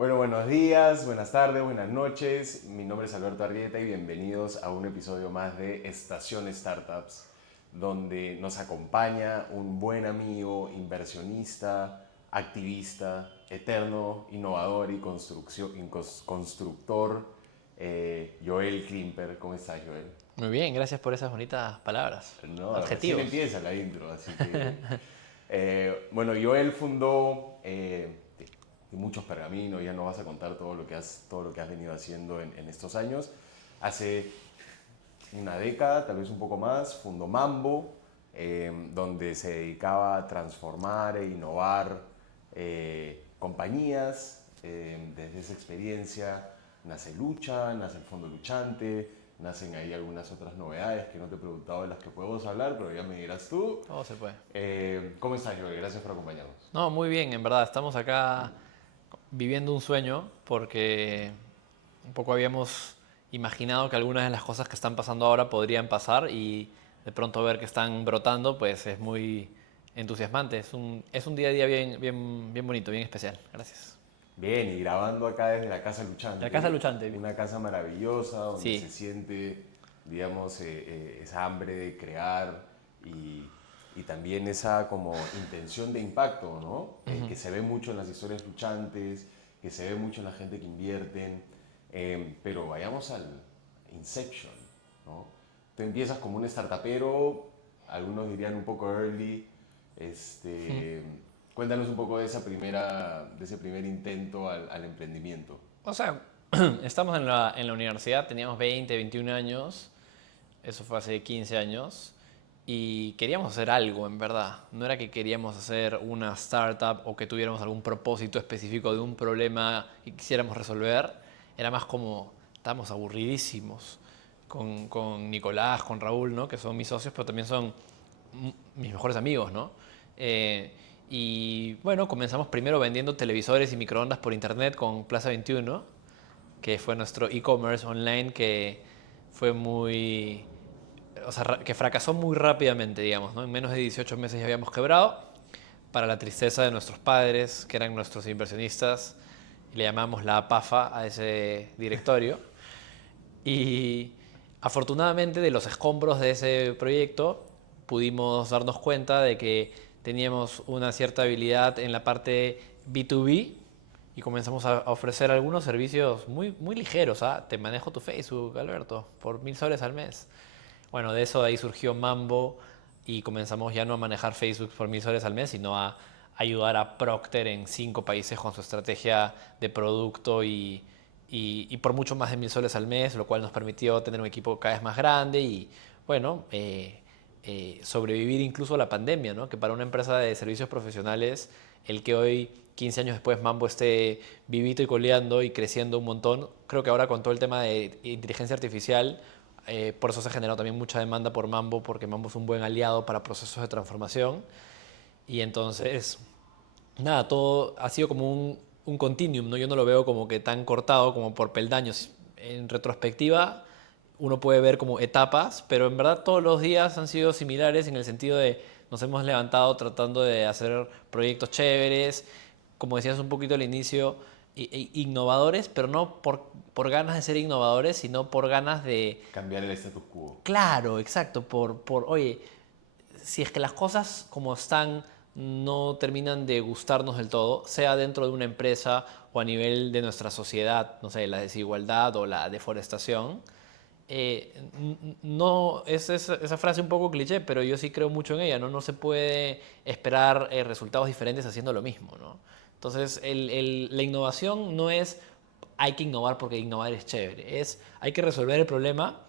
Bueno, buenos días, buenas tardes, buenas noches. Mi nombre es Alberto Arrieta y bienvenidos a un episodio más de Estación Startups, donde nos acompaña un buen amigo, inversionista, activista, eterno, innovador y constructor, Joel Klimper. ¿Cómo estás, Joel? Muy bien, gracias por esas bonitas palabras. No, recién Adjetivos. empieza la intro, así que... bueno, Joel fundó de muchos pergaminos, ya no vas a contar todo lo que has venido haciendo en estos años. Hace una década, tal vez un poco más, fundó Mambo, donde se dedicaba a transformar e innovar compañías. Desde esa experiencia nace Lucha, nace el Fondo Luchante, nacen ahí algunas otras novedades que no te he preguntado de las que podemos hablar, pero ya me dirás tú. Todo se puede. ¿Cómo estás, Joel? Gracias por acompañarnos. No, muy bien, en verdad. Estamos acá viviendo un sueño porque un poco habíamos imaginado que algunas de las cosas que están pasando ahora podrían pasar y de pronto ver que están brotando, pues es muy entusiasmante. Es un día a día bien bonito, bien especial. Gracias. Bien, y grabando acá desde la Casa La casa Luchante, luchante. una casa maravillosa donde se Sí. siente, digamos, esa hambre de crear y, y también esa como intención de impacto, ¿no? Que se ve mucho en las historias luchantes, que se ve mucho en la gente que invierten, pero vayamos al Inception, ¿no? Tú empiezas como un startupero, algunos dirían un poco early, este, cuéntanos un poco de de ese primer intento al emprendimiento. O sea, estamos en la universidad, teníamos 20, 21 años. Eso fue hace 15 años. Y queríamos hacer algo, en verdad. No era que queríamos hacer una startup o que tuviéramos algún propósito específico de un problema y quisiéramos resolver. Era más como, estábamos aburridísimos con Nicolás, con Raúl, ¿no? Que son mis socios, pero también son mis mejores amigos, ¿no? Eh, y bueno, comenzamos primero vendiendo televisores y microondas por internet con Plaza 21, que fue nuestro e-commerce online que fue muy, o sea, que fracasó muy rápidamente, digamos, ¿no? En menos de 18 meses ya habíamos quebrado, para la tristeza de nuestros padres, que eran nuestros inversionistas, y le llamamos la PAFA a ese directorio. Y afortunadamente de los escombros de ese proyecto pudimos darnos cuenta de que teníamos una cierta habilidad en la parte B2B y comenzamos a ofrecer algunos servicios muy ligeros. ¿Ah? Te manejo tu Facebook, Alberto, por 1.000 soles al mes. Bueno, de eso de ahí surgió Mambo y comenzamos ya no a manejar Facebook por 1.000 soles al mes, sino a ayudar a Procter en 5 países con su estrategia de producto y por mucho más de 1.000 soles al mes, lo cual nos permitió tener un equipo cada vez más grande y, bueno, sobrevivir incluso a la pandemia, ¿no? Que para una empresa de servicios profesionales, el que hoy, 15 años después, Mambo esté vivito y coleando y creciendo un montón, creo que ahora con todo el tema de inteligencia artificial, por eso se ha generado también mucha demanda por Mambo, porque Mambo es un buen aliado para procesos de transformación. Y entonces, nada, todo ha sido como un continuum, ¿no? Yo no lo veo como que tan cortado como por peldaños. En retrospectiva, uno puede ver como etapas, pero en verdad todos los días han sido similares en el sentido de nos hemos levantado tratando de hacer proyectos chéveres, como decías un poquito al inicio, innovadores, pero no por ganas de ser innovadores, sino por ganas de... Cambiar el status quo. Claro, exacto, oye, si es que las cosas como están no terminan de gustarnos del todo, sea dentro de una empresa o a nivel de nuestra sociedad, no sé, la desigualdad o la deforestación, no, esa frase un poco cliché, pero yo sí creo mucho en ella, ¿no? No se puede esperar resultados diferentes haciendo lo mismo, ¿no? Entonces, la innovación no es hay que innovar porque innovar es chévere, es hay que resolver el problema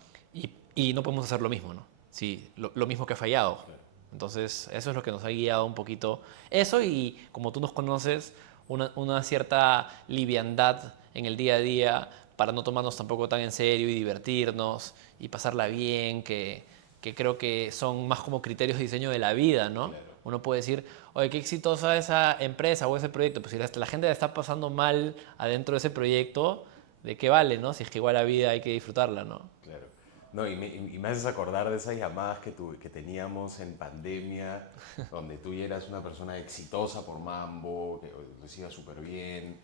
y no podemos hacer lo mismo, ¿no? Sí, lo mismo que ha fallado. Claro. Entonces, eso es lo que nos ha guiado un poquito. Eso y como tú nos conoces, una cierta liviandad en el día a día para no tomarnos tampoco tan en serio y divertirnos y pasarla bien, que creo que son más como criterios de diseño de la vida, ¿no? Claro. Uno puede decir, oye, qué exitosa esa empresa o ese proyecto, pues si la gente la está pasando mal adentro de ese proyecto, ¿de qué vale, no? Si es que igual la vida hay que disfrutarla, ¿no? Claro. No, y me haces acordar de esas llamadas que teníamos en pandemia, donde tú ya eras una persona exitosa por Mambo, que lo hacías súper bien,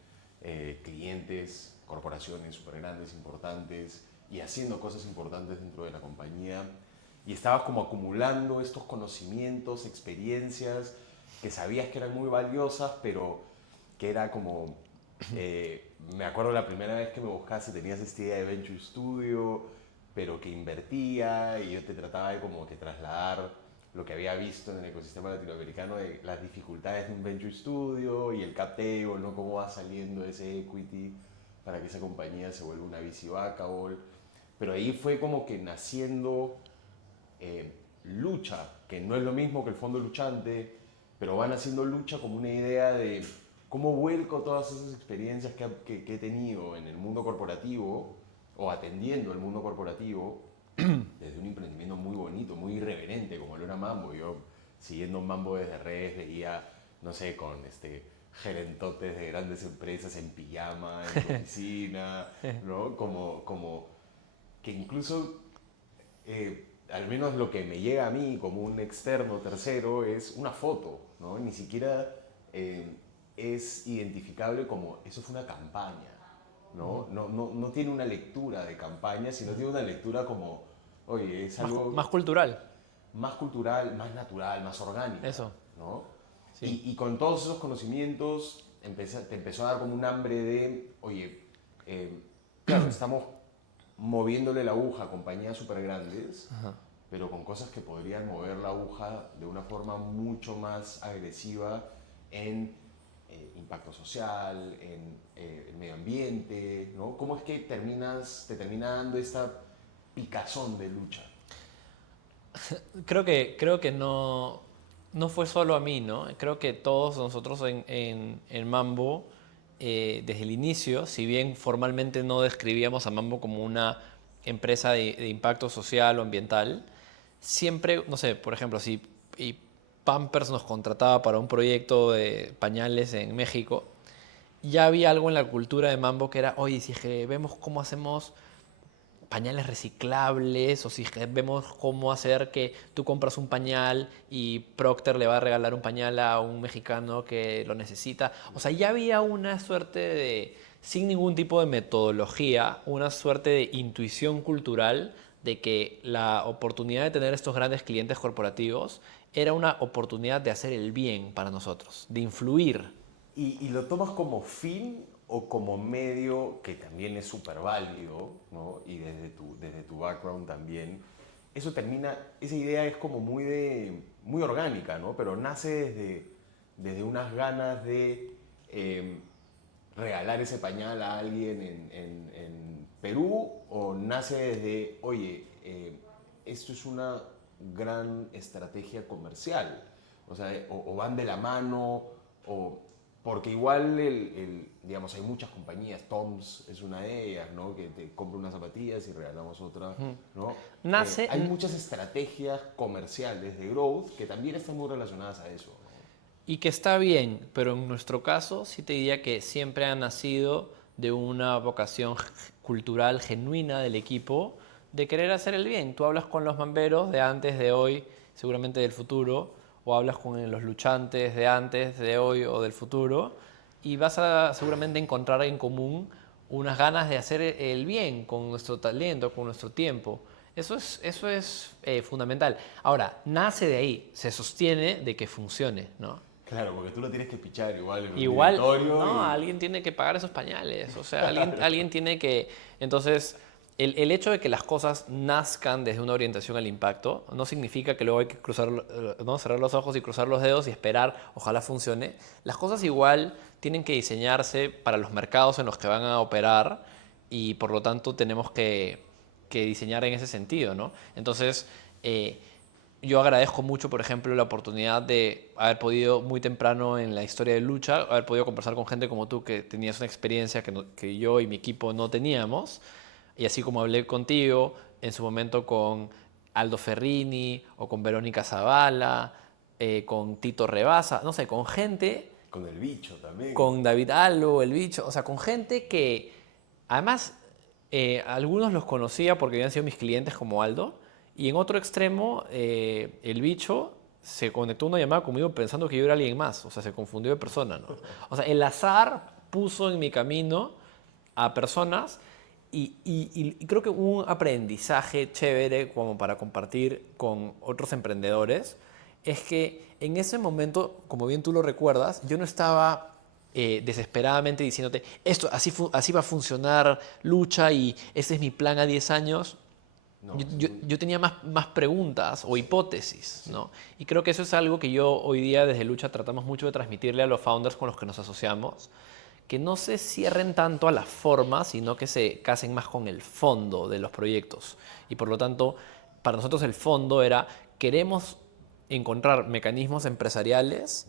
clientes, corporaciones súper grandes, importantes, y haciendo cosas importantes dentro de la compañía. Y estabas como acumulando estos conocimientos, experiencias que sabías que eran muy valiosas, pero que era como... me acuerdo la primera vez que me buscaste, tenías esta idea de Venture Studio, pero que invertía, y yo te trataba de como que trasladar lo que había visto en el ecosistema latinoamericano de las dificultades de un Venture Studio y el cap table, ¿no? Cómo va saliendo ese equity para que esa compañía se vuelva una VC backable. Pero ahí fue como que naciendo lucha, que no es lo mismo que el fondo luchante, pero van haciendo lucha como una idea de cómo vuelco todas esas experiencias que he tenido en el mundo corporativo o atendiendo el mundo corporativo desde un emprendimiento muy bonito, muy irreverente como lo era Mambo. Yo siguiendo Mambo desde redes veía, no sé, con gerentotes de grandes empresas en pijama, en su oficina, ¿no? Como que incluso al menos lo que me llega a mí como un externo tercero es una foto, ¿no? Ni siquiera es identificable como eso fue una campaña, ¿no? No tiene una lectura de campaña, sino tiene una lectura como, oye, es algo Más cultural. más cultural, más natural, más orgánico, Eso. ¿no? Sí. Y con todos esos conocimientos te empezó a dar como un hambre de, oye, claro, estamos moviéndole la aguja a compañías súper grandes, pero con cosas que podrían mover la aguja de una forma mucho más agresiva en impacto social, en el medio ambiente, ¿no? ¿Cómo es que te termina dando esta picazón de lucha? Creo que no fue solo a mí, ¿no? Creo que todos nosotros en Mambo, desde el inicio, si bien formalmente no describíamos a Mambo como una empresa de impacto social o ambiental, siempre, no sé, por ejemplo, si Pampers nos contrataba para un proyecto de pañales en México, ya había algo en la cultura de Mambo que era, oye, si es que vemos cómo hacemos pañales reciclables o si vemos cómo hacer que tú compras un pañal y Procter le va a regalar un pañal a un mexicano que lo necesita. O sea, ya había una suerte de, sin ningún tipo de metodología, una suerte de intuición cultural de que la oportunidad de tener estos grandes clientes corporativos era una oportunidad de hacer el bien para nosotros, de influir. Y lo tomas como fin o como medio, que también es súper válido, ¿no? Y desde tu background también, eso termina, esa idea es como muy orgánica, ¿no? Pero nace desde unas ganas de regalar ese pañal a alguien en Perú, o nace desde, oye, esto es una gran estrategia comercial, o sea, o van de la mano, o porque igual, digamos, hay muchas compañías, Toms es una de ellas, ¿no? Que te compra unas zapatillas y regalamos otra, ¿no? Nace, Hay muchas estrategias comerciales de growth que también están muy relacionadas a eso, ¿no? y que está bien, pero en nuestro caso sí te diría que siempre ha nacido de una vocación cultural genuina del equipo de querer hacer el bien. Tú hablas con los mamberos de antes, de hoy, seguramente del futuro, o hablas con los luchantes de antes, de hoy o del futuro, y vas a seguramente encontrar en común unas ganas de hacer el bien con nuestro talento, con nuestro tiempo. Eso es fundamental. Ahora, nace de ahí, se sostiene de que funcione, ¿no? Claro, porque tú lo tienes que pichar igual en un Igual, directorio no, y... alguien tiene que pagar esos pañales, o sea, alguien tiene que... Entonces, el hecho de que las cosas nazcan desde una orientación al impacto no significa que luego hay que cruzar, ¿no? Cerrar los ojos y cruzar los dedos y esperar, ojalá funcione. Las cosas igual tienen que diseñarse para los mercados en los que van a operar y por lo tanto tenemos que diseñar en ese sentido, ¿no? Entonces, yo agradezco mucho, por ejemplo, la oportunidad de haber podido muy temprano en la historia de lucha, haber podido conversar con gente como tú que tenías una experiencia que yo y mi equipo no teníamos. Y así como hablé contigo en su momento con Aldo Ferrini o con Verónica Zavala, con Tito Rebasa, no sé, con gente, Con el bicho también. con David Allo, el bicho, o sea, con gente que además algunos los conocía porque habían sido mis clientes como Aldo, y en otro extremo, el bicho se conectó a una llamada conmigo pensando que yo era alguien más, o sea, se confundió de persona, ¿no? O sea, el azar puso en mi camino a personas y creo que un aprendizaje chévere como para compartir con otros emprendedores es que en ese momento, como bien tú lo recuerdas, yo no estaba desesperadamente diciéndote, esto así va a funcionar Lucha y este es mi plan a 10 años. No, Yo tenía más preguntas o hipótesis, sí. ¿no? Y creo que eso es algo que yo hoy día desde Lucha tratamos mucho de transmitirle a los founders con los que nos asociamos, que no se cierren tanto a la forma, sino que se casen más con el fondo de los proyectos. Y por lo tanto, para nosotros el fondo era, queremos encontrar mecanismos empresariales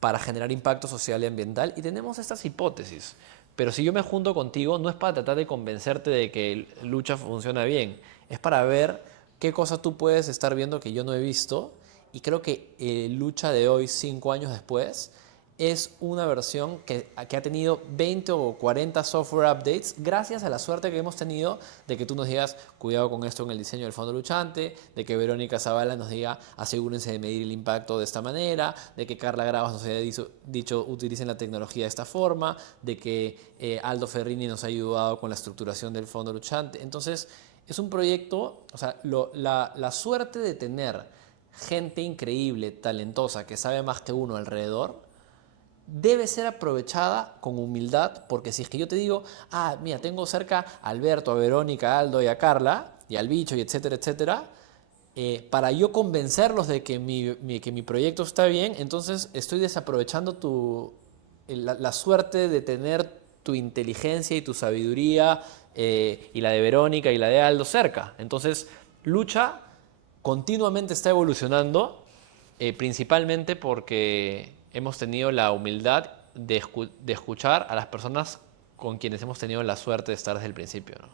para generar impacto social y ambiental y tenemos estas hipótesis. Pero si yo me junto contigo, no es para tratar de convencerte de que Lucha funciona bien, es para ver qué cosas tú puedes estar viendo que yo no he visto y creo que Lucha de hoy, 5 años después, es una versión que ha tenido 20 o 40 software updates gracias a la suerte que hemos tenido de que tú nos digas cuidado con esto en el diseño del fondo luchante, de que Verónica Zavala nos diga asegúrense de medir el impacto de esta manera, de que Carla Gravas nos haya dicho utilicen la tecnología de esta forma, de que Aldo Ferrini nos ha ayudado con la estructuración del fondo luchante. Entonces es un proyecto, o sea, la suerte de tener gente increíble, talentosa, que sabe más que uno alrededor, debe ser aprovechada con humildad, porque si es que yo te digo, mira, tengo cerca a Alberto, a Verónica, a Aldo y a Carla, y al bicho, y etcétera, etcétera, para yo convencerlos de que mi proyecto está bien, entonces estoy desaprovechando la suerte de tener tu inteligencia y tu sabiduría, y la de Verónica y la de Aldo cerca. Entonces, Lucha continuamente está evolucionando, principalmente porque hemos tenido la humildad de escuchar a las personas con quienes hemos tenido la suerte de estar desde el principio, ¿no?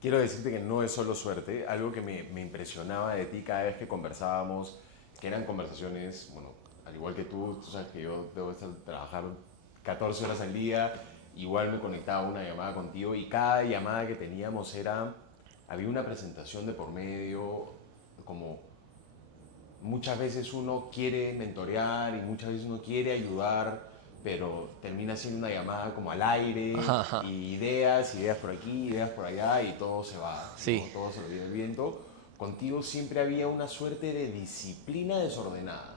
Quiero decirte que no es solo suerte, algo que me impresionaba de ti cada vez que conversábamos, que eran conversaciones, bueno, al igual que tú sabes que yo debo trabajar 14 horas al día, igual me conectaba a una llamada contigo y cada llamada que teníamos había una presentación de por medio, como muchas veces uno quiere mentorear y muchas veces uno quiere ayudar, pero termina siendo una llamada como al aire, Ajá. y ideas por aquí, ideas por allá, y todo se va, Sí. ¿no? Todo se lo lleva el viento. Contigo siempre había una suerte de disciplina desordenada,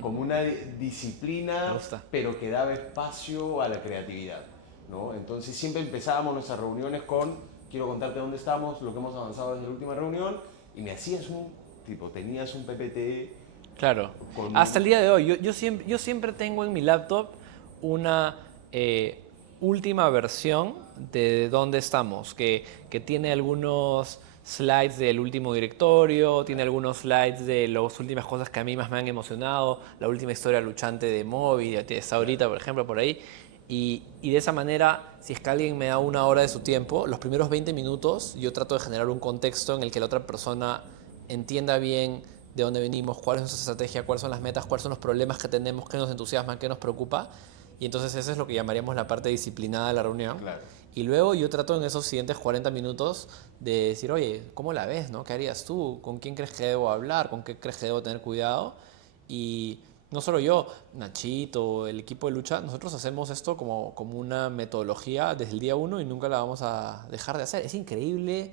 como una Me disciplina, gusta. pero que daba espacio a la creatividad, ¿no? Entonces siempre empezábamos nuestras reuniones con, quiero contarte dónde estamos, lo que hemos avanzado desde la última reunión, y me hacías tenías un PPT Claro. Hasta con... el día de hoy, yo siempre tengo en mi laptop una última versión de dónde estamos, que tiene algunos slides del último directorio, tiene algunos slides de las últimas cosas que a mí más me han emocionado, la última historia luchante de Moby, está ahorita, por ejemplo, por ahí. Y de esa manera, si es que alguien me da 1 hora de su tiempo, los primeros 20 minutos yo trato de generar un contexto en el que la otra persona entienda bien de dónde venimos, cuál es nuestra estrategia, cuáles son las metas, cuáles son los problemas que tenemos, qué nos entusiasma, qué nos preocupa. Y entonces eso es lo que llamaríamos la parte disciplinada de la reunión. Claro. Y luego yo trato en esos siguientes 40 minutos de decir, oye, ¿cómo la ves? ¿No? ¿Qué harías tú? ¿Con quién crees que debo hablar? ¿Con qué crees que debo tener cuidado? Y no solo yo, Nachito, el equipo de lucha, nosotros hacemos esto como una metodología desde el día uno y nunca la vamos a dejar de hacer. Es increíble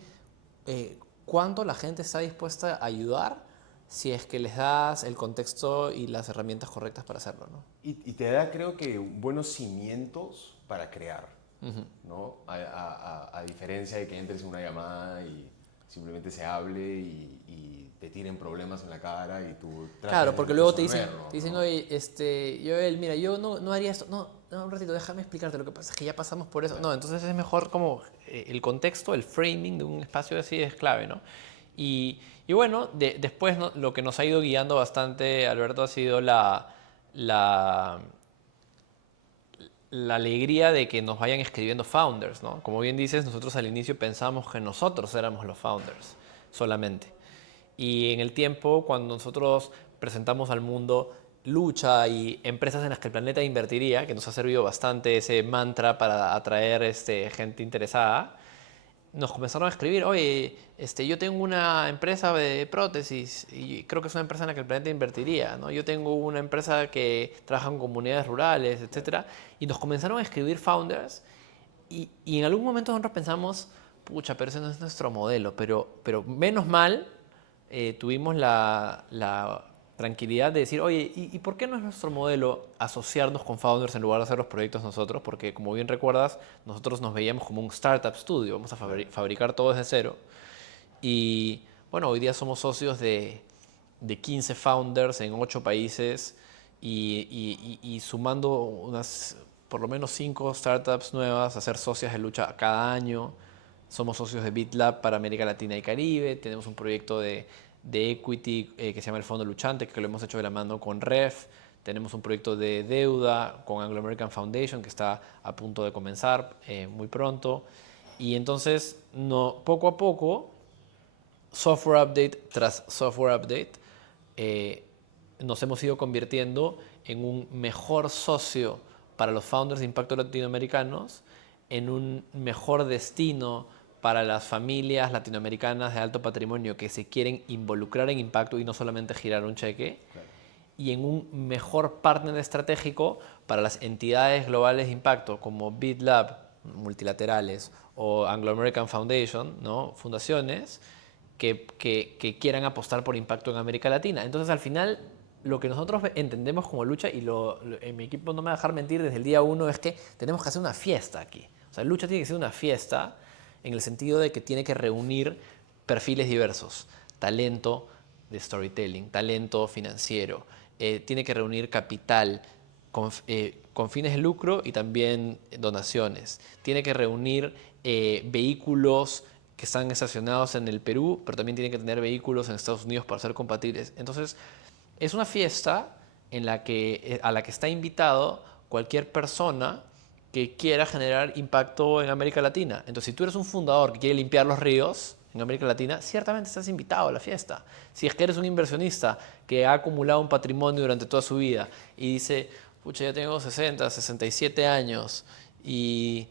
cuánto la gente está dispuesta a ayudar si es que les das el contexto y las herramientas correctas para hacerlo, ¿no? Y te da, creo que, buenos cimientos para crear, ¿no? A diferencia de que entres en una llamada y simplemente se hable y te tiren problemas en la cara y tú Claro, trates de porque luego te dicen, resolverlo, ¿no? oye, Joel, mira, yo no haría esto. No, no, un ratito, déjame explicarte. Lo que pasa es que ya pasamos por eso. Claro. No, entonces es mejor como el contexto, el framing de un espacio así es clave, ¿no? Y bueno, después ¿no? Lo que nos ha ido guiando bastante, Alberto, ha sido la, la alegría de que nos vayan escribiendo founders, ¿no? Como bien dices, nosotros al inicio pensamos que nosotros éramos los founders solamente. Y en el tiempo, cuando nosotros presentamos al mundo lucha y empresas en las que el planeta invertiría, que nos ha servido bastante ese mantra para atraer gente interesada, nos comenzaron a escribir, oye, yo tengo una empresa de prótesis y creo que es una empresa en la que el planeta invertiría, ¿no? Yo tengo una empresa que trabaja en comunidades rurales, etcétera, y nos comenzaron a escribir founders y en algún momento nosotros pensamos, pucha, pero ese no es nuestro modelo, pero menos mal tuvimos la tranquilidad de decir, oye, ¿y por qué no es nuestro modelo asociarnos con founders en lugar de hacer los proyectos nosotros? Porque como bien recuerdas, nosotros nos veíamos como un startup studio, vamos a fabricar todo desde cero. Y bueno, hoy día somos socios de 15 founders en 8 países y sumando por lo menos 5 startups nuevas a ser socias de lucha cada año. Somos socios de BitLab para América Latina y Caribe. Tenemos un proyecto de equity que se llama el Fondo Luchante, que lo hemos hecho de la mano con REF. Tenemos un proyecto de deuda con Anglo American Foundation que está a punto de comenzar muy pronto. Y entonces, poco a poco, software update tras software update, eh, nos hemos ido convirtiendo en un mejor socio para los founders de impacto latinoamericanos, en un mejor destino para las familias latinoamericanas de alto patrimonio que se quieren involucrar en impacto y no solamente girar un cheque, Claro. y en un mejor partner estratégico para las entidades globales de impacto como BitLab, multilaterales, o Anglo American Foundation, ¿no? Fundaciones, que quieran apostar por impacto en América Latina. Entonces, al final, lo que nosotros entendemos como lucha, y en mi equipo no me va a dejar mentir desde el día uno, es que tenemos que hacer una fiesta aquí. O sea, lucha tiene que ser una fiesta en el sentido de que tiene que reunir perfiles diversos, talento de storytelling, talento financiero, tiene que reunir capital con fines de lucro y también donaciones, tiene que reunir vehículos que están estacionados en el Perú, pero también tienen que tener vehículos en Estados Unidos para ser compatibles. Entonces, es una fiesta a la que está invitado cualquier persona que quiera generar impacto en América Latina. Entonces, si tú eres un fundador que quiere limpiar los ríos en América Latina, ciertamente estás invitado a la fiesta. Si es que eres un inversionista que ha acumulado un patrimonio durante toda su vida y dice, pucha, ya tengo 60, 67 años y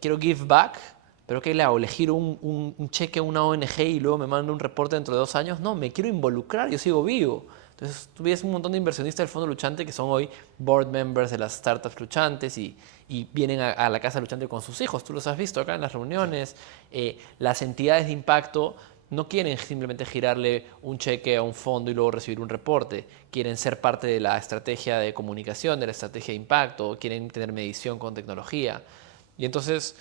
quiero give back, pero ¿qué le hago? ¿Le giro un cheque a una ONG y luego me manda un reporte dentro de 2 años? No, me quiero involucrar, yo sigo vivo. Entonces, tú ves un montón de inversionistas del Fondo Luchante que son hoy board members de las startups luchantes y vienen a la casa luchante con sus hijos. Tú los has visto acá en las Sí. reuniones. Las entidades de impacto no quieren simplemente girarle un cheque a un fondo y luego recibir un reporte. Quieren ser parte de la estrategia de comunicación, de la estrategia de impacto, quieren tener medición con tecnología. Y entonces,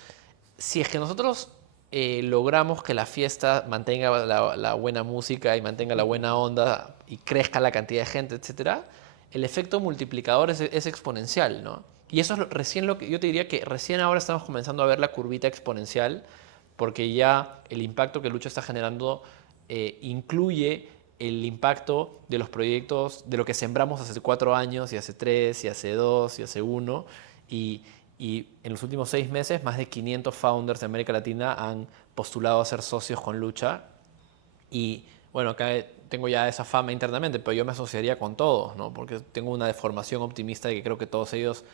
si es que nosotros logramos que la fiesta mantenga la buena música y mantenga la buena onda y crezca la cantidad de gente, etcétera, el efecto multiplicador es exponencial, ¿no? Y eso es recién lo que yo te diría que recién ahora estamos comenzando a ver la curvita exponencial, porque ya el impacto que Lucha está generando incluye el impacto de los proyectos, de lo que sembramos hace 4 años, y hace 3, y hace 2, y hace 1, y, y en los últimos 6 meses, más de 500 founders de América Latina han postulado a ser socios con Lucha. Y bueno, acá tengo ya esa fama internamente, pero yo me asociaría con todos, ¿no? Porque tengo una deformación optimista de que creo que todos ellos,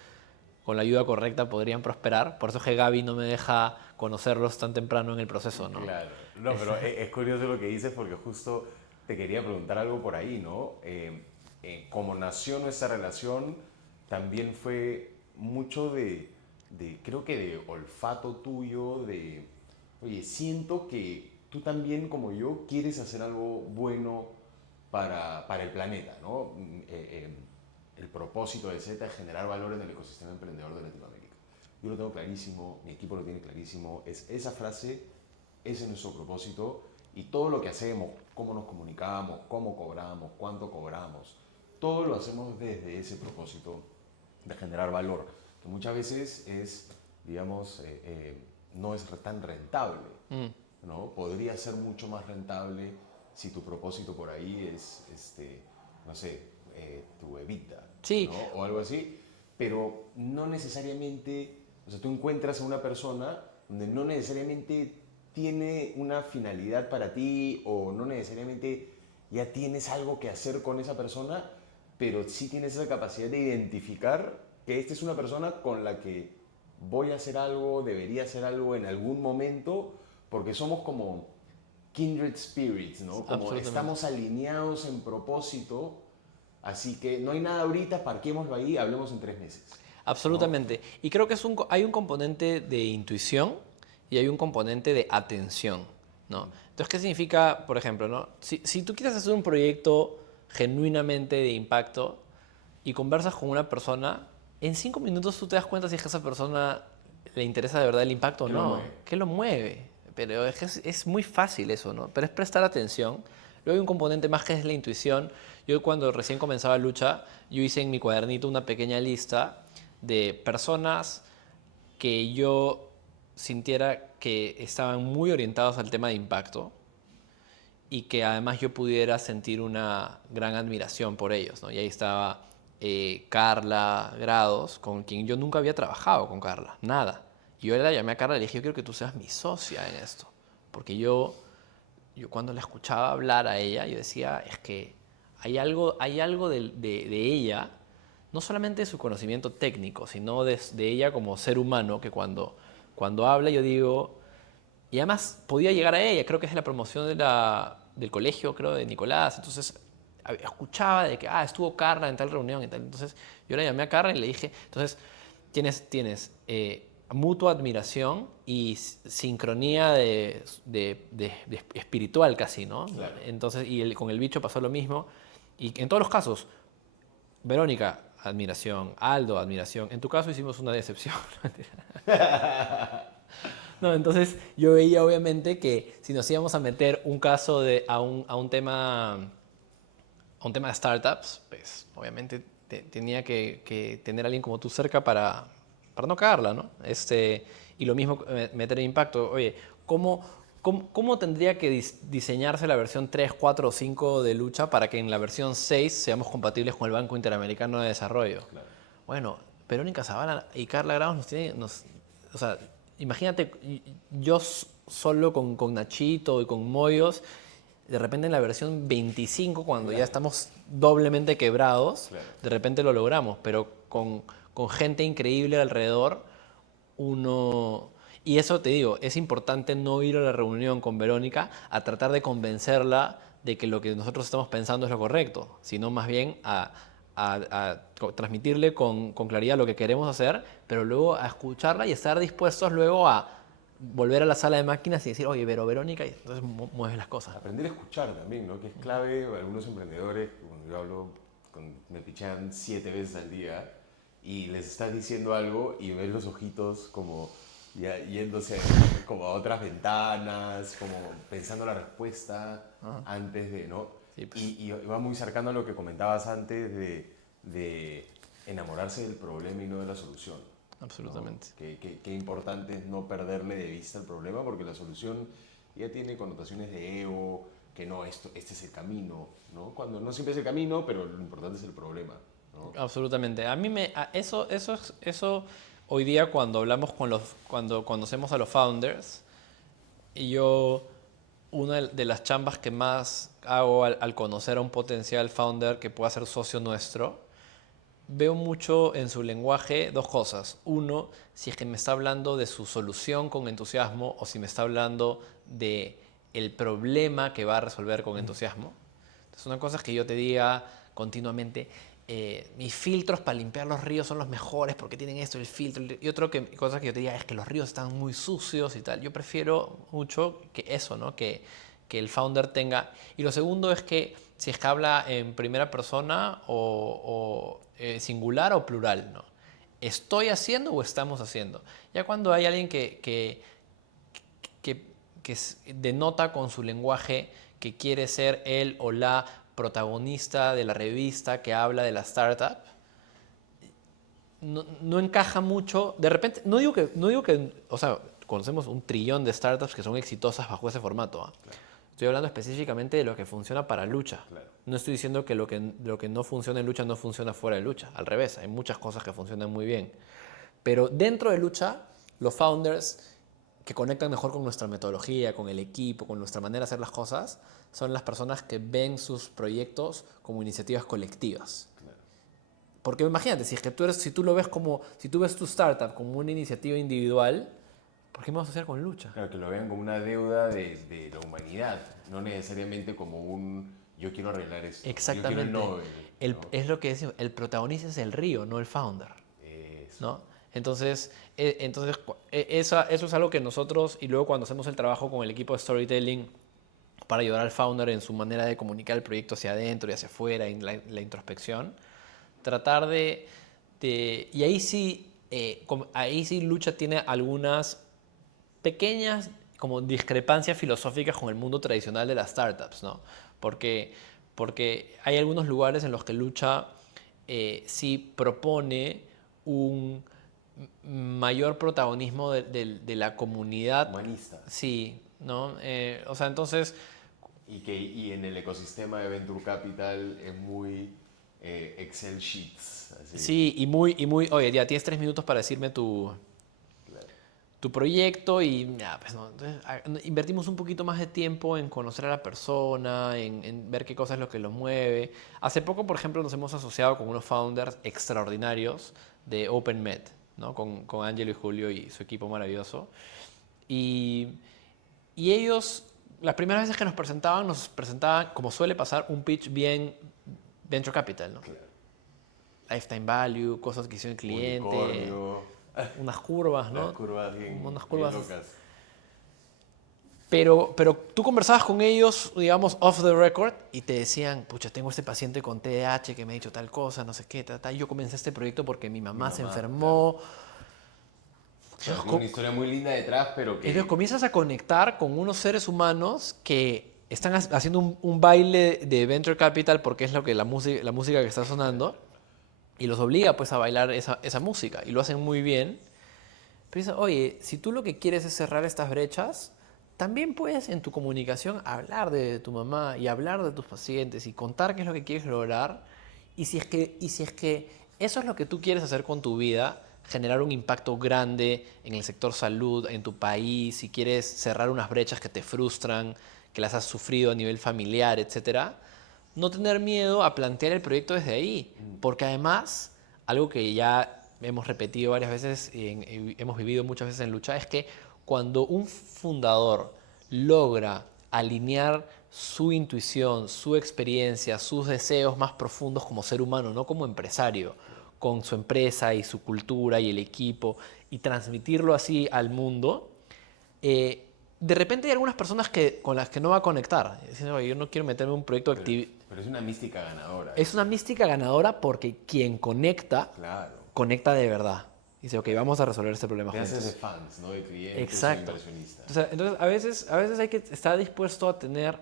con la ayuda correcta, podrían prosperar. Por eso es que Gaby no me deja conocerlos tan temprano en el proceso, ¿no? Claro, no, pero es curioso lo que dices porque justo te quería preguntar algo por ahí, ¿no? Como nació nuestra relación, también fue mucho creo que de olfato tuyo, oye, siento que tú también como yo quieres hacer algo bueno para el planeta, ¿no? El propósito de Z es generar valor en el ecosistema emprendedor de Latinoamérica. Yo lo tengo clarísimo, mi equipo lo tiene clarísimo, es esa frase, ese es nuestro propósito y todo lo que hacemos, cómo nos comunicamos, cómo cobramos, cuánto cobramos, todo lo hacemos desde ese propósito de generar valor, que muchas veces es, digamos, no es tan rentable, Mm. ¿no? Podría ser mucho más rentable si tu propósito por ahí es, no sé, tu EBITDA, Sí, ¿no? O algo así, pero no necesariamente, o sea, tú encuentras a una persona donde no necesariamente tiene una finalidad para ti o no necesariamente ya tienes algo que hacer con esa persona, pero sí tienes esa capacidad de identificar que esta es una persona con la que voy a hacer algo, debería hacer algo en algún momento, porque somos como kindred spirits, ¿no? Como estamos alineados en propósito, así que no hay nada ahorita, parquémoslo ahí, hablemos en 3 meses. Absolutamente. ¿No? Y creo que hay un componente de intuición y hay un componente de atención, ¿no? Entonces, ¿qué significa, por ejemplo, ¿no? Si tú quieres hacer un proyecto genuinamente de impacto y conversas con una persona, en 5 minutos tú te das cuenta si es que a esa persona le interesa de verdad el impacto o ¿Qué lo no. mueve? ¿Qué lo mueve? Pero es muy fácil eso, ¿no? Pero es prestar atención. Luego hay un componente más que es la intuición. Yo cuando recién comenzaba Lucha, yo hice en mi cuadernito una pequeña lista de personas que yo sintiera que estaban muy orientados al tema de impacto y que además yo pudiera sentir una gran admiración por ellos, ¿no? Y ahí estaba Carla Grados, con quien yo nunca había trabajado con Carla, nada. Y yo la llamé a Carla y le dije, yo quiero que tú seas mi socia en esto. Porque yo cuando la escuchaba hablar a ella, yo decía, es que hay algo de ella, no solamente de su conocimiento técnico, sino de ella como ser humano, que cuando habla yo digo, y además podía llegar a ella, creo que es la promoción del colegio, creo, de Nicolás, entonces escuchaba de que, estuvo Carla en tal reunión y tal, entonces yo la llamé a Carla y le dije, entonces tienes mutua admiración y sincronía de espiritual casi, ¿no? Claro. Entonces, con el bicho pasó lo mismo. Y en todos los casos, Verónica, admiración. Aldo, admiración. En tu caso hicimos una decepción. No, entonces yo veía obviamente que si nos íbamos a meter un caso a un tema de startups, pues obviamente tenía que tener a alguien como tú cerca para no cagarla, ¿no? Y lo mismo meter el impacto. Oye, ¿cómo tendría que diseñarse la versión 3, 4 o 5 de Lucha para que en la versión 6 seamos compatibles con el Banco Interamericano de Desarrollo? Claro. Bueno, Verónica Zavala y Carla Grados o sea, imagínate yo solo con Nachito y con Moyos, de repente en la versión 25, cuando ya estamos doblemente quebrados, Claro. de repente lo logramos, pero con gente increíble alrededor, uno... Y eso te digo, es importante no ir a la reunión con Verónica a tratar de convencerla de que lo que nosotros estamos pensando es lo correcto, sino más bien a transmitirle con claridad lo que queremos hacer, pero luego a escucharla y estar dispuestos luego a volver a la sala de máquinas y decir, oye, pero Verónica, y entonces mueves las cosas. Aprender a escuchar también, ¿no? Que es clave. Algunos emprendedores, cuando yo hablo, me pichean 7 veces al día y les estás diciendo algo y ves los ojitos como ya yéndose como a otras ventanas, como pensando la respuesta antes de, ¿no? Sí, pues. Y va muy cercano a lo que comentabas antes de enamorarse del problema y no de la solución. Absolutamente. ¿No? Qué importante es no perderle de vista el problema, porque la solución ya tiene connotaciones de ego, que no, este es el camino, ¿no? Cuando no siempre es el camino, pero lo importante es el problema, ¿no? Absolutamente. Eso hoy día cuando hablamos cuando conocemos a los founders, y yo, una de las chambas que más hago al conocer a un potencial founder que pueda ser socio nuestro, veo mucho en su lenguaje dos cosas. Uno, si es que me está hablando de su solución con entusiasmo o si me está hablando de el problema que va a resolver con entusiasmo. Entonces, una cosa es que yo te diga continuamente, mis filtros para limpiar los ríos son los mejores porque tienen esto, el filtro. Y otra cosa que yo te diga es que los ríos están muy sucios y tal. Yo prefiero mucho que eso, ¿no? Que el founder tenga... Y lo segundo es que si es que habla en primera persona o singular o plural, ¿no? ¿Estoy haciendo o estamos haciendo? Ya cuando hay alguien que denota con su lenguaje que quiere ser él o la protagonista de la revista que habla de la startup, no encaja mucho. De repente, no digo que, o sea, conocemos un trillón de startups que son exitosas bajo ese formato. Claro. Estoy hablando específicamente de lo que funciona para Lucha. Claro. No estoy diciendo que lo que no funciona en Lucha no funciona fuera de Lucha. Al revés, hay muchas cosas que funcionan muy bien. Pero dentro de Lucha, los founders que conectan mejor con nuestra metodología, con el equipo, con nuestra manera de hacer las cosas, son las personas que ven sus proyectos como iniciativas colectivas. Claro. Porque imagínate, si tú lo ves como, si tú ves tu startup como una iniciativa individual, ¿por qué me vas a hacer con lucha? Claro, que lo vean como una deuda de la humanidad, no necesariamente como un yo quiero arreglar esto, yo quiero el Exactamente. Nobel, ¿no? Es lo que decimos, el protagonista es el río, no el founder, Eso. ¿no? Entonces, eso es algo que nosotros, y luego cuando hacemos el trabajo con el equipo de storytelling para ayudar al founder en su manera de comunicar el proyecto hacia adentro y hacia afuera, en la introspección, tratar y ahí sí Lucha tiene algunas pequeñas como discrepancias filosóficas con el mundo tradicional de las startups, ¿no? Porque, porque hay algunos lugares en los que Lucha sí propone un mayor protagonismo de la comunidad. Humanista. Sí, ¿no? O sea, entonces, Y en el ecosistema de Venture Capital es muy Excel Sheets, así. sí, oye, ya tienes 3 minutos para decirme Claro. tu proyecto y ya, pues no, entonces, invertimos un poquito más de tiempo en conocer a la persona, en ver qué cosa es lo que lo mueve. Hace poco, por ejemplo, nos hemos asociado con unos founders extraordinarios de OpenMed, ¿no? Con Angelo y Julio y su equipo maravilloso. Y, y ellos, las primeras veces que nos presentaban, como suele pasar, un pitch bien venture capital, ¿no? Claro. Lifetime value, cosas que hicieron el cliente, Unicornio, unas curvas, las ¿no? curvas bien, Unas bien curvas. locas. Pero tú conversabas con ellos, digamos, off the record, y te decían, pucha, tengo este paciente con TDAH que me ha dicho tal cosa, no sé qué, tal, tal. Yo comencé este proyecto porque mi Mi mamá se mamá, claro. enfermó. Claro, tiene una historia muy linda detrás, pero Entonces que... comienzas a conectar con unos seres humanos que están haciendo un baile de venture capital porque es lo que la música que está sonando, y los obliga pues a bailar esa música, y lo hacen muy bien. Pero dices, oye, si tú lo que quieres es cerrar estas brechas, también puedes en tu comunicación hablar de tu mamá y hablar de tus pacientes y contar qué es lo que quieres lograr. Y si es que eso es lo que tú quieres hacer con tu vida, generar un impacto grande en el sector salud, en tu país, si quieres cerrar unas brechas que te frustran, que las has sufrido a nivel familiar, etcétera, no tener miedo a plantear el proyecto desde ahí. Porque además, algo que ya hemos repetido varias veces y hemos vivido muchas veces en Lucha, es que cuando un fundador logra alinear su intuición, su experiencia, sus deseos más profundos como ser humano, no como empresario, con su empresa y su cultura y el equipo, y transmitirlo así al mundo, de repente hay algunas personas con las que no va a conectar. Diciendo, "Oye, yo no quiero meterme en un proyecto de Pero, actividad". pero es una mística ganadora Es eso. una mística ganadora porque quien conecta, Claro, conecta de verdad. Dice, ok, claro. vamos a resolver este problema Te haces de juntos. fans, ¿no? De clientes o Exacto. inversionistas. Entonces a veces hay que estar dispuesto a tener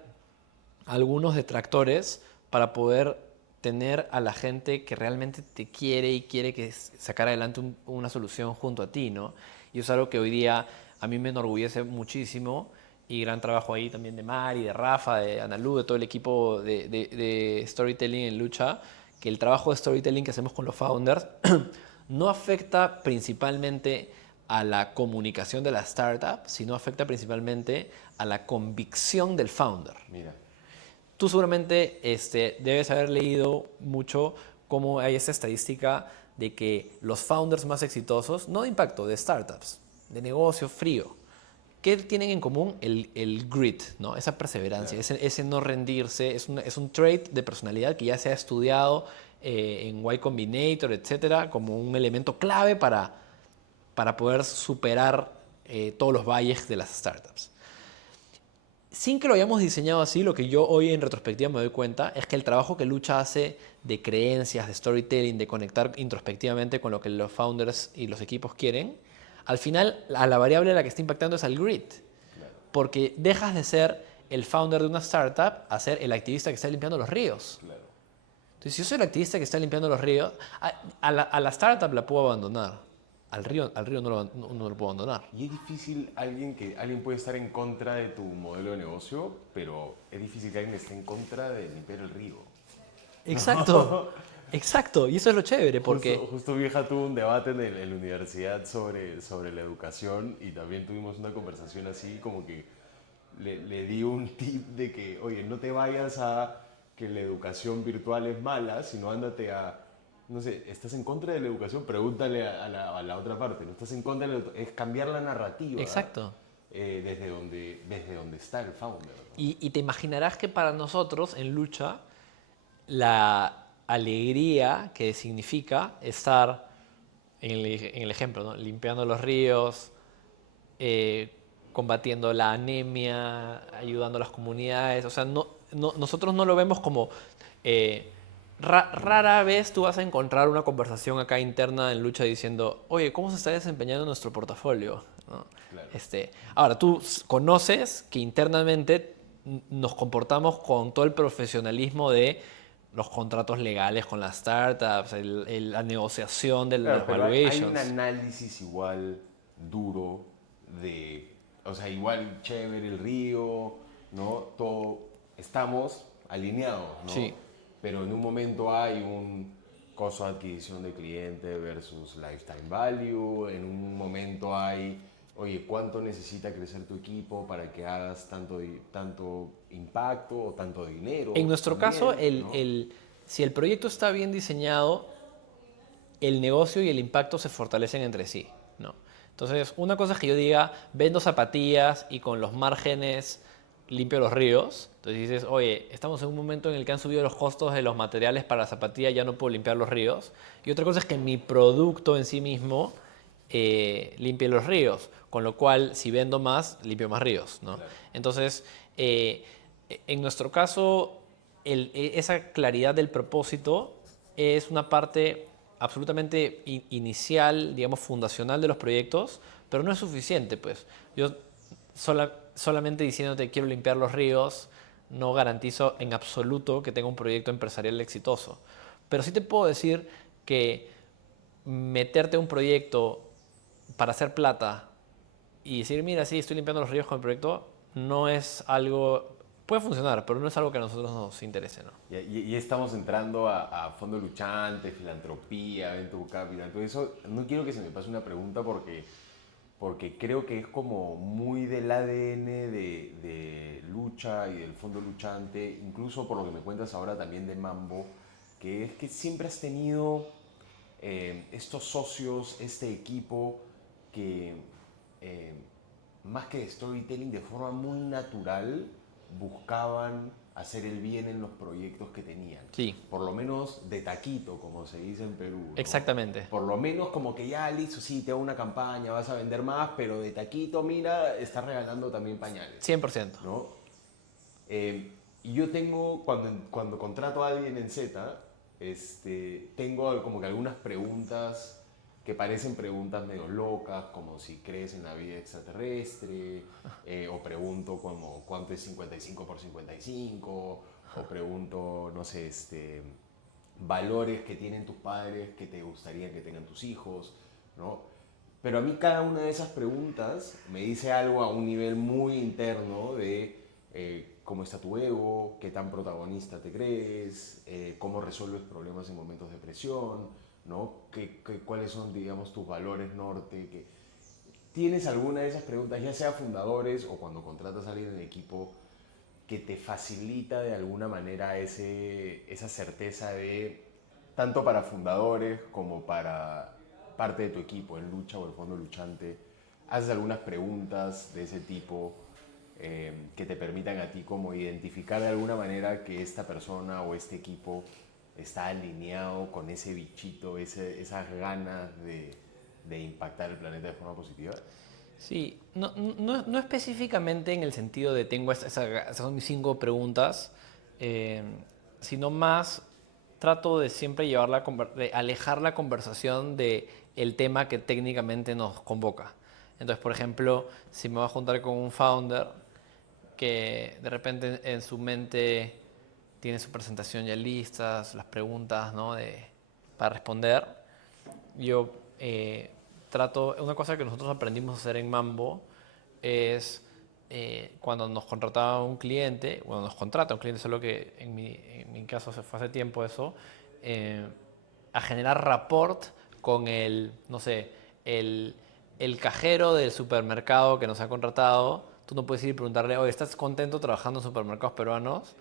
algunos detractores para poder tener a la gente que realmente te quiere y quiere que sacar adelante una solución junto a ti, ¿no? Y eso es algo que hoy día a mí me enorgullece muchísimo, y gran trabajo ahí también de Mari, de Rafa, de Analu, de todo el equipo de storytelling en Lucha, que el trabajo de storytelling que hacemos con los founders no afecta principalmente a la comunicación de la startup, sino afecta principalmente a la convicción del founder. Mira, Tú seguramente debes haber leído mucho cómo hay esa estadística de que los founders más exitosos, no de impacto, de startups, de negocio frío, ¿qué tienen en común? El grit, ¿no? Esa perseverancia, claro. ese no rendirse, es un trait de personalidad que ya se ha estudiado en Y Combinator, etcétera, como un elemento clave para poder superar todos los valles de las startups. Sin que lo hayamos diseñado así, lo que yo hoy en retrospectiva me doy cuenta es que el trabajo que Lucha hace de creencias, de storytelling, de conectar introspectivamente con lo que los founders y los equipos quieren, al final a la variable a la que está impactando es al grit. Claro, Porque dejas de ser el founder de una startup a ser el activista que está limpiando los ríos. claro. Entonces, si yo soy el activista que está limpiando los ríos, a la startup la puedo abandonar. Al río no lo puedo abandonar. Y es difícil alguien puede estar en contra de tu modelo de negocio, pero es difícil que alguien esté en contra de limpiar el río. Exacto, exacto. Y eso es lo chévere, porque Justo vieja tuvo un debate en la universidad sobre la educación y también tuvimos una conversación así como que le di un tip de que, oye, no te vayas a que la educación virtual es mala, sino ándate a no sé, ¿estás en contra de la educación? Pregúntale a la otra parte, ¿no? ¿Estás en contra de la educación? Es cambiar la narrativa Exacto. desde donde está el founder, ¿no? Y te imaginarás que para nosotros en lucha, la alegría que significa estar, en el ejemplo, ¿no? Limpiando los ríos, eh, combatiendo la anemia, ayudando a las comunidades. O sea, nosotros no lo vemos como... eh, rara vez tú vas a encontrar una conversación acá interna en lucha diciendo, oye, ¿cómo se está desempeñando nuestro portafolio? ¿No? Claro. Ahora, tú conoces que internamente nos comportamos con todo el profesionalismo de los contratos legales con las startups, la negociación de Claro, las pero hay un valuations. análisis igual duro de, o sea, igual chévere el río, ¿no? Todo, estamos alineados, ¿no? Sí. Pero en un momento hay un costo de adquisición de cliente versus lifetime value, en un momento hay, oye, ¿cuánto necesita crecer tu equipo para que hagas tanto impacto o tanto dinero En nuestro caso, también, ¿no? si el proyecto está bien diseñado, el negocio y el impacto se fortalecen entre sí, ¿no? Entonces, una cosa es que yo diga, vendo zapatillas y con los márgenes limpio los ríos. Entonces dices, oye, estamos en un momento en el que han subido los costos de los materiales para la zapatilla, ya no puedo limpiar los ríos. Y otra cosa es que mi producto en sí mismo limpie los ríos, con lo cual, si vendo más, limpio más ríos, ¿no? Claro. Entonces, en nuestro caso, esa claridad del propósito es una parte absolutamente inicial, digamos, fundacional de los proyectos, pero no es suficiente, pues. Yo solamente diciéndote quiero limpiar los ríos, no garantizo en absoluto que tenga un proyecto empresarial exitoso. Pero sí te puedo decir que meterte a un proyecto para hacer plata y decir, mira, sí, estoy limpiando los ríos con el proyecto, no es algo... Puede funcionar, pero no es algo que a nosotros nos interese, ¿no? Y estamos entrando a fondo luchante, filantropía, venture capital, todo eso. No quiero que se me pase una pregunta porque creo que es como muy del ADN de lucha y del fondo luchante, incluso por lo que me cuentas ahora también de Mambo, que es que siempre has tenido estos socios, este equipo que eh, más que de storytelling, de forma muy natural buscaban hacer el bien en los proyectos que tenían. Sí, Por lo menos de taquito, como se dice en Perú, ¿no? exactamente. Por lo menos como que ya listo, sí, te hago una campaña, vas a vender más, pero de taquito, mira, estás regalando también pañales, 100%. ¿no? Y yo tengo, cuando contrato a alguien en Z, tengo como que algunas preguntas que parecen preguntas medio locas, como si crees en la vida extraterrestre, o pregunto como cuánto es 55 por 55, o pregunto, no sé, valores que tienen tus padres que te gustaría que tengan tus hijos, ¿no? Pero a mí cada una de esas preguntas me dice algo a un nivel muy interno de cómo está tu ego, qué tan protagonista te crees, cómo resuelves problemas en momentos de presión, ¿no? ¿Cuáles son, digamos, tus valores norte? ¿Tienes alguna de esas preguntas, ya sea fundadores o cuando contratas a alguien en el equipo, que te facilita de alguna manera esa certeza de, tanto para fundadores como para parte de tu equipo en lucha o el fondo luchante, haces algunas preguntas de ese tipo que te permitan a ti como identificar de alguna manera que esta persona o este equipo está alineado con ese bichito, esas ganas de impactar el planeta de forma positiva? Sí, no específicamente en el sentido de tengo esas son mis 5 preguntas, eh, sino más trato de siempre de alejar la conversación de el tema que técnicamente nos convoca. Entonces, por ejemplo, si me voy a juntar con un founder que de repente en su mente tiene su presentación ya lista, las preguntas, ¿no? Para responder, yo una cosa que nosotros aprendimos a hacer en Mambo es cuando nos contrataba un cliente, bueno, nos contrata un cliente, solo que en mi caso se fue hace tiempo eso, eh, a generar rapport con no sé, el, el cajero del supermercado que nos ha contratado. Tú no puedes ir y preguntarle, oye, ¿estás contento trabajando en supermercados peruanos?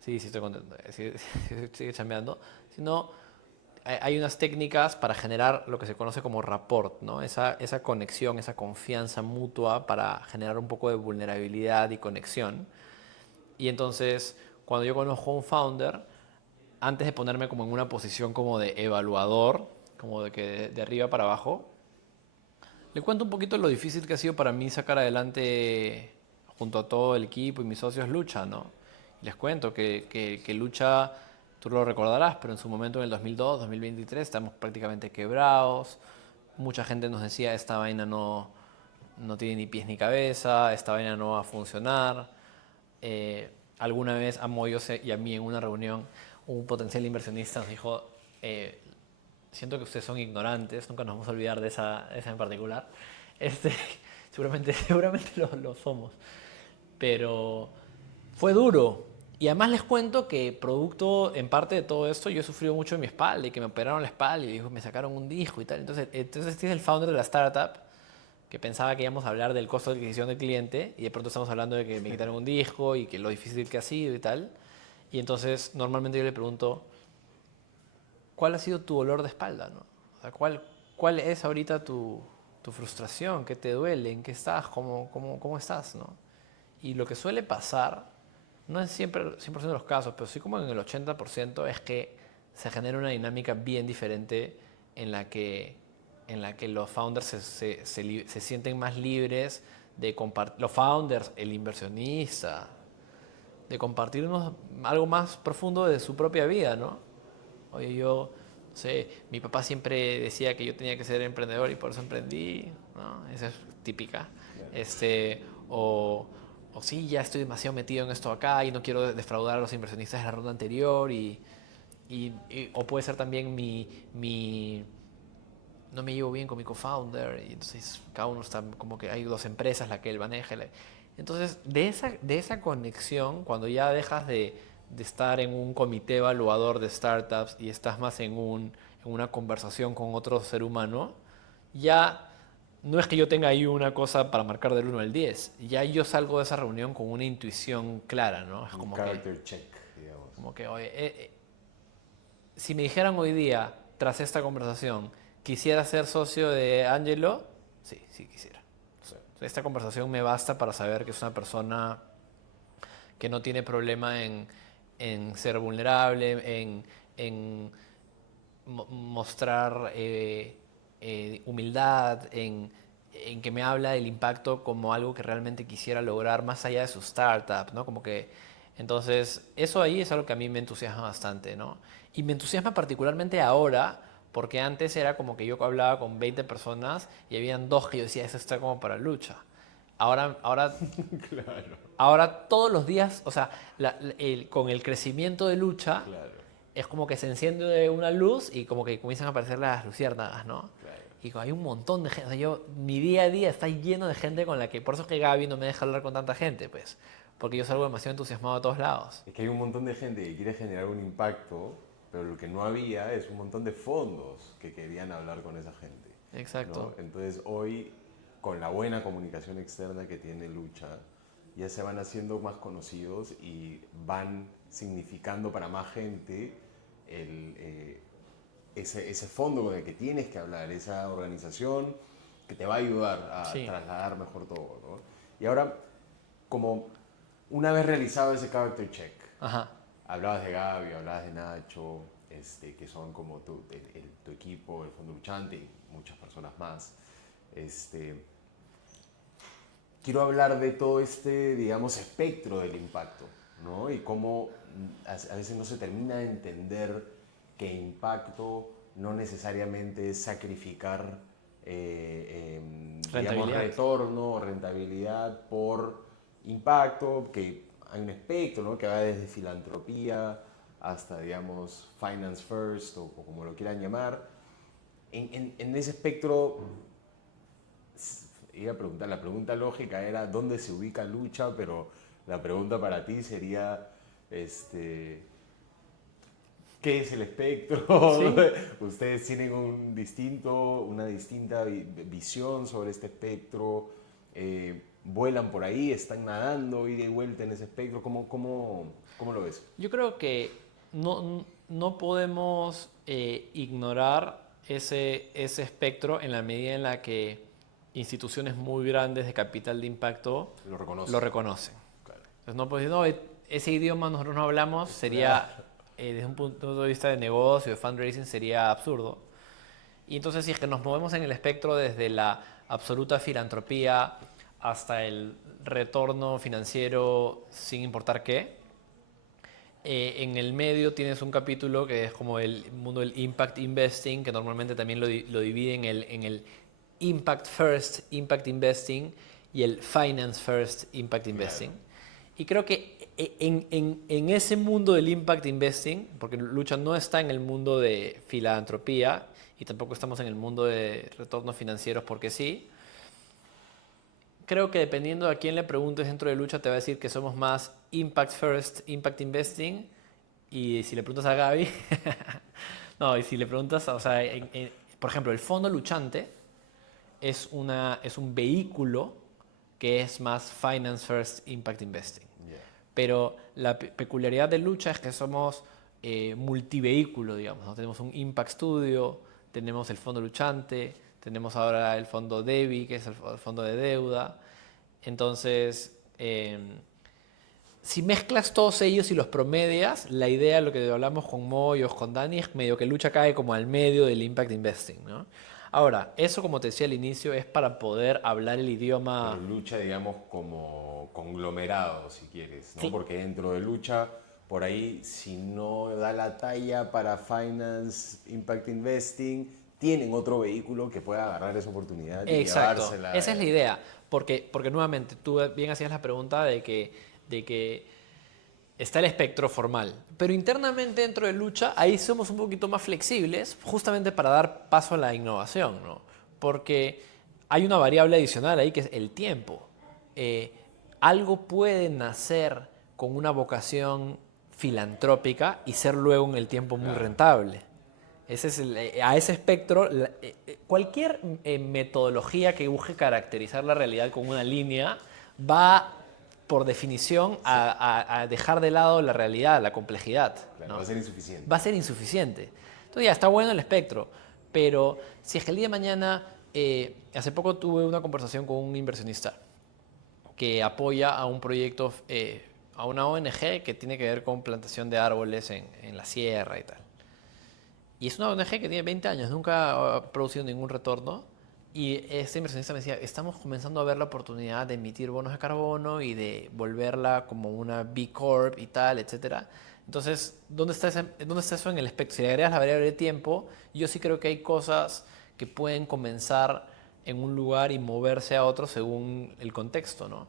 Sí, sí estoy contento, sí, sigue chambeando. Sino hay unas técnicas para generar lo que se conoce como rapport, ¿no? Esa conexión, esa confianza mutua para generar un poco de vulnerabilidad y conexión. Y entonces, cuando yo conozco a un founder, antes de ponerme como en una posición como de evaluador, como de que de arriba para abajo, le cuento un poquito lo difícil que ha sido para mí sacar adelante junto a todo el equipo y mis socios Lucha, ¿no? Y les cuento que Lucha, tú lo recordarás, pero en su momento en el 2002, 2023 estamos prácticamente quebrados. Mucha gente nos decía, esta vaina no tiene ni pies ni cabeza, esta vaina no va a funcionar. Alguna vez a Moyos y a mí en una reunión, un potencial inversionista nos dijo, siento que ustedes son ignorantes, nunca nos vamos a olvidar de esa en particular. Este, seguramente lo somos. Pero fue duro. Y además les cuento que producto en parte de todo esto, yo he sufrido mucho en mi espalda y que me operaron la espalda y me sacaron un disco y tal. Entonces este es el founder de la startup que pensaba que íbamos a hablar del costo de adquisición del cliente y de pronto estamos hablando de que me quitaron un disco y que lo difícil que ha sido y tal. Y entonces normalmente yo le pregunto, ¿cuál ha sido tu dolor de espalda? ¿No? O sea, ¿cuál es ahorita tu frustración? ¿Qué te duele? ¿En qué estás? ¿Cómo estás? ¿No? Y lo que suele pasar, no es siempre 100% de los casos, pero sí como en el 80%, es que se genera una dinámica bien diferente en la que, los founders se sienten más libres de compartir, los founders, el inversionista, de compartirnos algo más profundo de su propia vida, ¿no? Oye, yo, no sé, mi papá siempre decía que yo tenía que ser emprendedor y por eso emprendí, ¿no? Esa es típica. Este, o, o sí, ya estoy demasiado metido en esto acá y no quiero defraudar a los inversionistas de la ronda anterior o puede ser también no me llevo bien con mi co-founder y entonces cada uno está como que hay dos empresas, la que él maneja. Entonces, de esa conexión, cuando ya dejas de estar en un comité evaluador de startups y estás más en una conversación con otro ser humano, ya no es que yo tenga ahí una cosa para marcar del 1 al 10, ya yo salgo de esa reunión con una intuición clara, ¿no? Es Un character check, digamos. como que oye, si me dijeran hoy día, tras esta conversación, quisiera ser socio de Angelo, sí, sí quisiera. Sí. Esta conversación me basta para saber que es una persona que no tiene problema en ser vulnerable, en mostrar humildad, en que me habla del impacto como algo que realmente quisiera lograr más allá de su startup, ¿no? Como que, entonces, eso ahí es algo que a mí me entusiasma bastante, ¿no? Y me entusiasma particularmente ahora, porque antes era como que yo hablaba con 20 personas y habían dos que yo decía, eso está como para lucha. Ahora, ahora Claro, Ahora todos los días, o sea, con el crecimiento de lucha, claro, es como que se enciende una luz y como que comienzan a aparecer las luciérnagas, ¿no? claro. Y hay un montón de gente, o sea, mi día a día está lleno de gente con la que, por eso es que Gaby no me deja hablar con tanta gente, pues, porque yo salgo demasiado entusiasmado a todos lados. Es que hay un montón de gente que quiere generar un impacto, pero lo que no había es un montón de fondos que querían hablar con esa gente, ¿no? Exacto. Entonces hoy, con la buena comunicación externa que tiene Lucha, ya se van haciendo más conocidos y van significando para más gente ese fondo con el que tienes que hablar, esa organización que te va a ayudar a Sí. trasladar mejor todo, ¿no? Y ahora, como una vez realizado ese character check, Ajá. hablabas de Gaby, hablabas de Nacho, que son como tu equipo, el Fondo Luchante y muchas personas más. Este, quiero hablar de todo este, digamos, espectro del impacto, ¿no? Y cómo a veces no se termina de entender que impacto no necesariamente es sacrificar, digamos, Rentabilidad. retorno o rentabilidad por impacto, que hay un espectro, ¿no? Que va desde filantropía hasta, digamos, finance first o como lo quieran llamar. En ese espectro iba a preguntar, la pregunta lógica era dónde se ubica Lucha, pero la pregunta para ti sería, este, ¿qué es el espectro? Sí. ¿Ustedes tienen una distinta visión sobre este espectro? ¿Vuelan por ahí? ¿Están nadando ida y vuelta en ese espectro? ¿Cómo lo ves? Yo creo que no. no podemos ignorar ese espectro en la medida en la que instituciones muy grandes de capital de impacto lo reconocen. Claro. Entonces no puedes decir, no, ese idioma nosotros no hablamos, sería, desde un punto de vista de negocio, de fundraising, sería absurdo. Y entonces si es que nos movemos en el espectro desde la absoluta filantropía hasta el retorno financiero sin importar qué, en el medio tienes un capítulo que es como el mundo del impact investing, que normalmente también lo divide en el impact first, impact investing, y el finance first, impact investing. Claro. Y creo que en ese mundo del impact investing, porque Lucha no está en el mundo de filantropía y tampoco estamos en el mundo de retornos financieros porque sí, creo que dependiendo a quién le preguntes dentro de Lucha te va a decir que somos más impact first, impact investing. Y si le preguntas a Gaby, no, y si le preguntas, o sea, por ejemplo, el fondo luchante es un vehículo que es más finance first, impact investing. Yeah. Pero la peculiaridad de Lucha es que somos multivehículo, digamos, ¿no? Tenemos un impact studio, tenemos el fondo luchante, tenemos ahora el fondo DEBI, que es el fondo de deuda. Entonces, si mezclas todos ellos y los promedias, la idea, lo que hablamos con Moy o con Dani, es medio que Lucha cae como al medio del impact investing, ¿no? Ahora, eso, como te decía al inicio, es para poder hablar el idioma. Pero Lucha, digamos, como conglomerado, si quieres, ¿no? Sí. Porque dentro de Lucha, por ahí, si no da la talla para Finance, Impact Investing, tienen otro vehículo que pueda agarrar esa oportunidad y exacto, llevársela. Esa es la idea. Porque nuevamente, tú bien hacías la pregunta de que está el espectro formal. Pero internamente dentro de Lucha, ahí somos un poquito más flexibles, justamente para dar paso a la innovación, ¿no? Porque hay una variable adicional ahí que es el tiempo. Algo puede nacer con una vocación filantrópica y ser luego en el tiempo muy rentable. A ese espectro, cualquier metodología que busque caracterizar la realidad con una línea va, por definición, a dejar de lado la realidad, la complejidad. Claro, ¿no? Va a ser insuficiente. Va a ser insuficiente. Entonces ya está bueno el espectro, pero si es que el día de mañana, hace poco tuve una conversación con un inversionista que apoya a un proyecto, a una ONG que tiene que ver con plantación de árboles en la sierra y tal. Y es una ONG que tiene 20 años, nunca ha producido ningún retorno. Y este inversionista me decía, estamos comenzando a ver la oportunidad de emitir bonos de carbono y de volverla como una B Corp y tal, etcétera. Entonces, ¿dónde está eso en el espectro? Si le agregas la variable de tiempo, yo sí creo que hay cosas que pueden comenzar en un lugar y moverse a otro según el contexto, ¿no?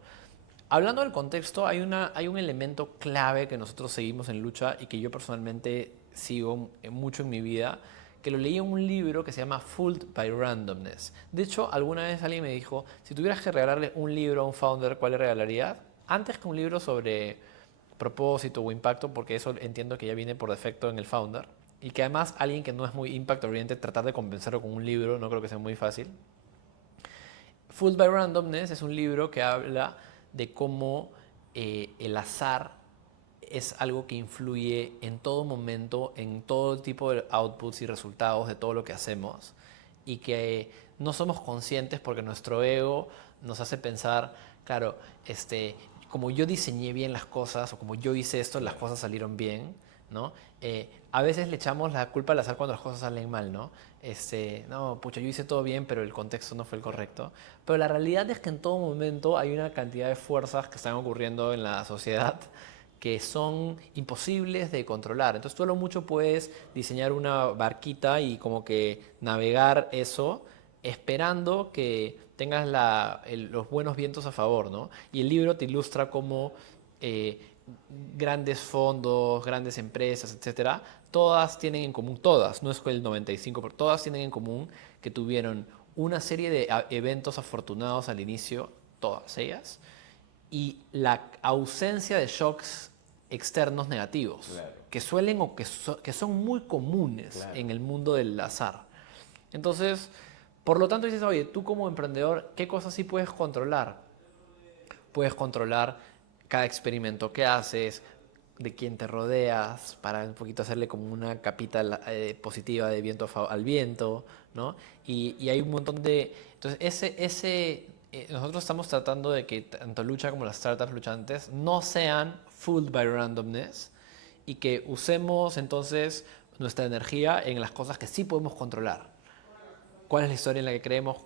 Hablando del contexto, hay un elemento clave que nosotros seguimos en Lucha y que yo personalmente sigo mucho en mi vida, que lo leí en un libro que se llama Fooled by Randomness. De hecho, alguna vez alguien me dijo, si tuvieras que regalarle un libro a un founder, ¿cuál le regalarías? Antes que un libro sobre propósito o impacto, porque eso entiendo que ya viene por defecto en el founder, y que además alguien que no es muy impact oriented, tratar de convencerlo con un libro no creo que sea muy fácil. Fooled by Randomness es un libro que habla de cómo el azar es algo que influye en todo momento, en todo tipo de outputs y resultados de todo lo que hacemos, y que no somos conscientes porque nuestro ego nos hace pensar, claro, como yo diseñé bien las cosas o como yo hice esto, las cosas salieron bien, ¿no? A veces le echamos la culpa al azar cuando las cosas salen mal, ¿no? No, pucha, yo hice todo bien, pero el contexto no fue el correcto. Pero la realidad es que en todo momento hay una cantidad de fuerzas que están ocurriendo en la sociedad que son imposibles de controlar. Entonces tú a lo mucho puedes diseñar una barquita y como que navegar eso esperando que tengas los buenos vientos a favor, ¿no? Y el libro te ilustra cómo grandes fondos, grandes empresas, etcétera, todas tienen en común, todas, no es el 95%, pero todas tienen en común que tuvieron una serie de eventos afortunados al inicio, todas ellas, y la ausencia de shocks externos negativos, claro, que suelen o que son muy comunes, claro, en el mundo del azar. Entonces, por lo tanto dices, oye, tú como emprendedor, ¿qué cosas sí puedes controlar? Puedes controlar cada experimento que haces, de quién te rodeas, para un poquito hacerle como una capita positiva de viento al viento, ¿no? Y hay un montón de... Entonces, nosotros estamos tratando de que tanto Lucha como las startups luchantes no sean fooled by randomness y que usemos entonces nuestra energía en las cosas que sí podemos controlar. ¿Cuál es la historia en la que creemos?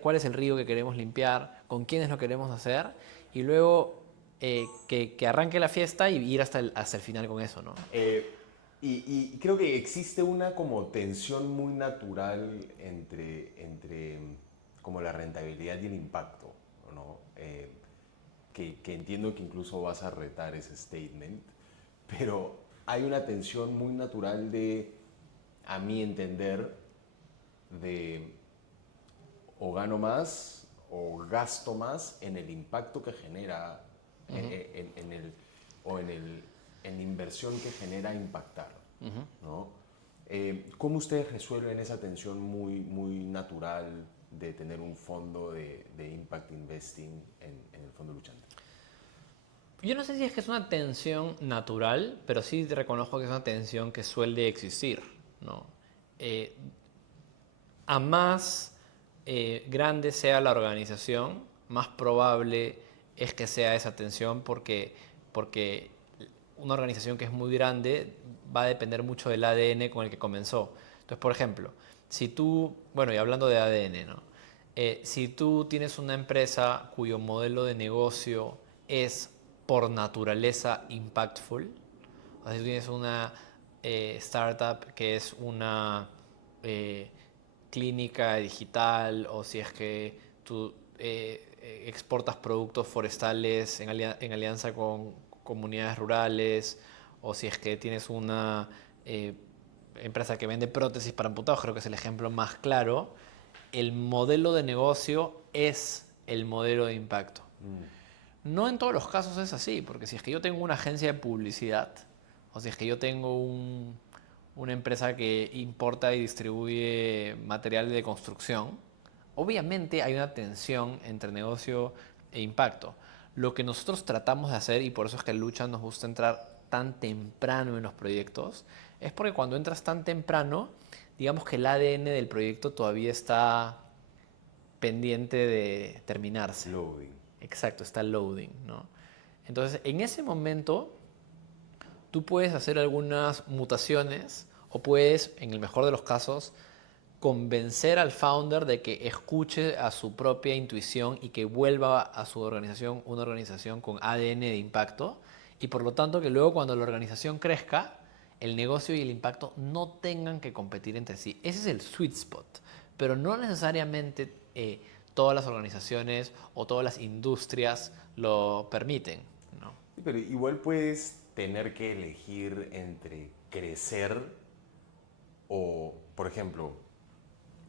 ¿Cuál es el río que queremos limpiar? ¿Con quiénes lo queremos hacer? Y luego que arranque la fiesta y ir hasta el final con eso, ¿no? Y creo que existe una como tensión muy natural entre como la rentabilidad y el impacto, ¿no? Que entiendo que incluso vas a retar ese statement, pero hay una tensión muy natural de, a mi entender, de o gano más o gasto más en el impacto que genera en el, o en la inversión que genera impactar, ¿no? ¿Cómo ustedes resuelven esa tensión muy natural de tener un fondo de impact investing en el fondo luchante? Yo no sé si es que es una tensión natural, pero sí reconozco que es una tensión que suele existir, ¿no? Eh, a más grande sea la organización, más probable es que sea esa tensión porque una organización que es muy grande va a depender mucho del ADN con el que comenzó. Entonces, por ejemplo, si tú, bueno, y hablando de ADN, ¿no? Si tú tienes una empresa cuyo modelo de negocio es por naturaleza impactful, o sea, si tú tienes una startup que es una eh, clínica digital, o si es que tú exportas productos forestales en alianza con comunidades rurales, o si es que tienes una empresa que vende prótesis para amputados, creo que es el ejemplo más claro, el modelo de negocio es el modelo de impacto. No en todos los casos es así, porque si es que yo tengo una agencia de publicidad, o si es que yo tengo una empresa que importa y distribuye material de construcción, obviamente hay una tensión entre negocio e impacto. Lo que nosotros tratamos de hacer, y por eso es que en Lucha nos gusta entrar tan temprano en los proyectos, es porque cuando entras tan temprano, digamos que el ADN del proyecto todavía está pendiente de terminarse. Loading. Exacto, está loading, ¿no? Entonces, en ese momento, tú puedes hacer algunas mutaciones o puedes, en el mejor de los casos, convencer al founder de que escuche a su propia intuición y que vuelva a su organización una organización con ADN de impacto y por lo tanto que luego cuando la organización crezca, el negocio y el impacto no tengan que competir entre sí. Ese es el sweet spot, pero no necesariamente todas las organizaciones o todas las industrias lo permiten, ¿no? Sí, pero igual puedes tener que elegir entre crecer o, por ejemplo,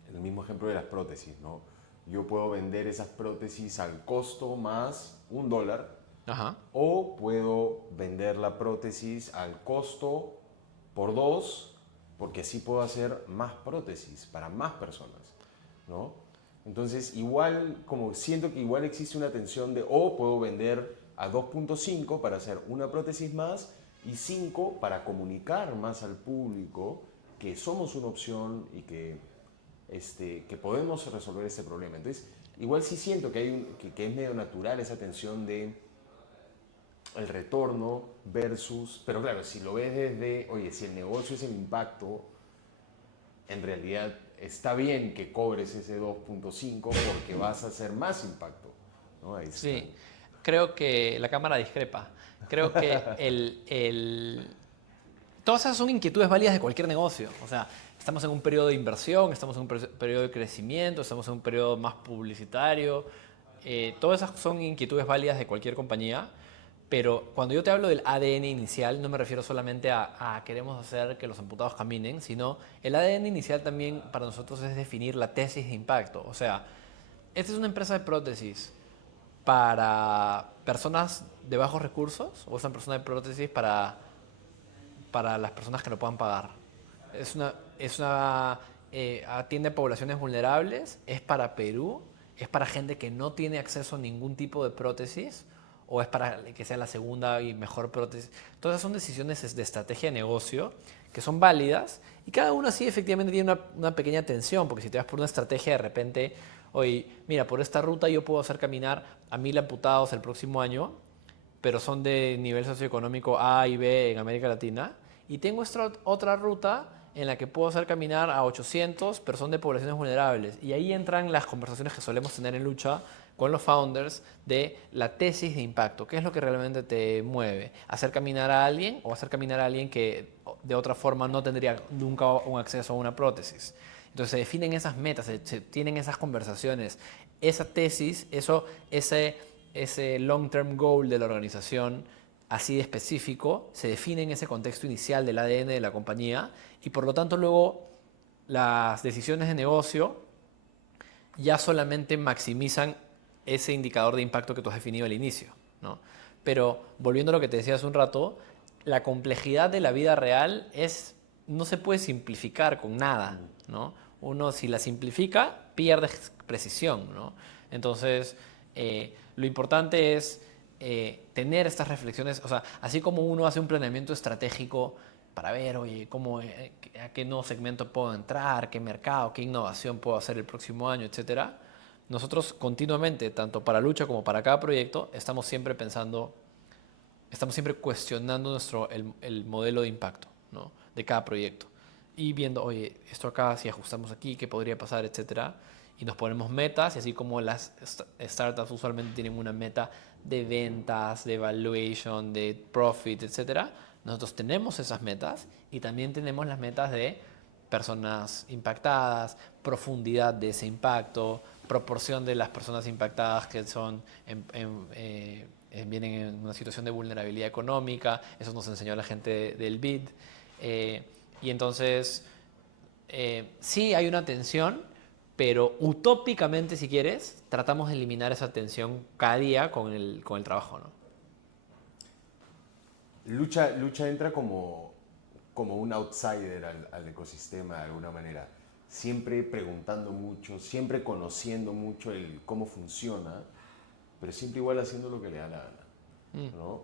el mismo ejemplo de las prótesis, ¿no? Yo puedo vender esas prótesis al costo más $1, Ajá. o puedo vender la prótesis al costo por 2, porque así puedo hacer más prótesis para más personas, ¿no? Entonces, igual, como siento que igual existe una tensión de, o puedo vender a 2.5 para hacer una prótesis más y 5 para comunicar más al público que somos una opción y que podemos resolver ese problema. Entonces, igual sí siento que es medio natural esa tensión de el retorno versus, pero claro, si lo ves desde, oye, si el negocio es el impacto, en realidad está bien que cobres ese 2.5 porque vas a hacer más impacto, ¿no? Ahí está. Sí, creo que la Cámara discrepa. Creo que todas esas son inquietudes válidas de cualquier negocio. O sea, estamos en un periodo de inversión, estamos en un periodo de crecimiento, estamos en un periodo más publicitario. Todas esas son inquietudes válidas de cualquier compañía. Pero cuando yo te hablo del ADN inicial, no me refiero solamente a queremos hacer que los amputados caminen, sino el ADN inicial también para nosotros es definir la tesis de impacto. O sea, esta es una empresa de prótesis para personas de bajos recursos o es una persona de prótesis para las personas que no puedan pagar. Atiende a poblaciones vulnerables, es para Perú, es para gente que no tiene acceso a ningún tipo de prótesis o es para que sea la segunda y mejor prótesis. Todas son decisiones de estrategia de negocio que son válidas y cada una sí efectivamente tiene una pequeña tensión, porque si te vas por una estrategia de repente, oye, mira, por esta ruta yo puedo hacer caminar a 1000 amputados el próximo año, pero son de nivel socioeconómico A y B en América Latina, y tengo esta otra ruta en la que puedo hacer caminar a 800, pero son de poblaciones vulnerables. Y ahí entran las conversaciones que solemos tener en lucha con los founders de la tesis de impacto. ¿Qué es lo que realmente te mueve? ¿Hacer caminar a alguien o hacer caminar a alguien que de otra forma no tendría nunca un acceso a una prótesis? Entonces se definen esas metas, se tienen esas conversaciones, esa tesis, ese long-term goal de la organización así de específico, se define en ese contexto inicial del ADN de la compañía y por lo tanto luego las decisiones de negocio ya solamente maximizan ese indicador de impacto que tú has definido al inicio, ¿no? Pero volviendo a lo que te decía hace un rato, la complejidad de la vida real no se puede simplificar con nada, ¿no? Uno si la simplifica pierde precisión, ¿no? Entonces, lo importante es tener estas reflexiones, o sea, así como uno hace un planeamiento estratégico para ver, oye, a qué nuevo segmento puedo entrar, qué mercado, qué innovación puedo hacer el próximo año, etcétera. Nosotros continuamente, tanto para Lucha como para cada proyecto, estamos siempre pensando, estamos siempre cuestionando el modelo de impacto, ¿no? De cada proyecto. Y viendo, oye, esto acá, si ajustamos aquí, ¿qué podría pasar, etcétera? Y nos ponemos metas, y así como las startups usualmente tienen una meta de ventas, de valuation, de profit, etcétera, nosotros tenemos esas metas y también tenemos las metas de personas impactadas, profundidad de ese impacto, proporción de las personas impactadas que son vienen en una situación de vulnerabilidad económica. Eso nos enseñó la gente del BID. Y entonces, sí hay una tensión, pero utópicamente, si quieres, tratamos de eliminar esa tensión cada día con el trabajo, ¿no? Lucha entra como un outsider al ecosistema de alguna manera, siempre preguntando mucho, siempre conociendo mucho el cómo funciona, pero siempre igual haciendo lo que le da la gana, ¿no?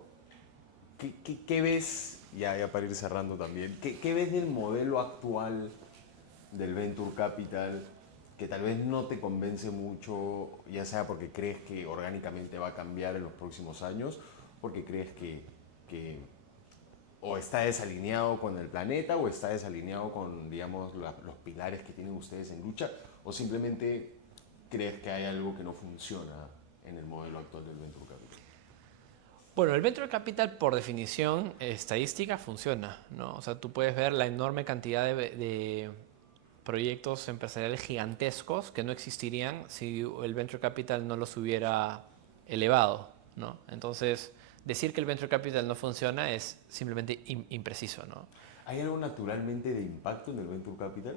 ¿Qué ves, ya para ir cerrando también, qué ves del modelo actual del Venture Capital que tal vez no te convence mucho, ya sea porque crees que orgánicamente va a cambiar en los próximos años, porque crees que o está desalineado con el planeta o está desalineado con, digamos, los pilares que tienen ustedes en lucha, o simplemente crees que hay algo que no funciona en el modelo actual del Venture Capital? Bueno, el Venture Capital, por definición estadística, funciona, ¿no? O sea, tú puedes ver la enorme cantidad de proyectos empresariales gigantescos que no existirían si el Venture Capital no los hubiera elevado, ¿no? Entonces, decir que el Venture Capital no funciona es simplemente impreciso, ¿no? ¿Hay algo naturalmente de impacto en el Venture Capital?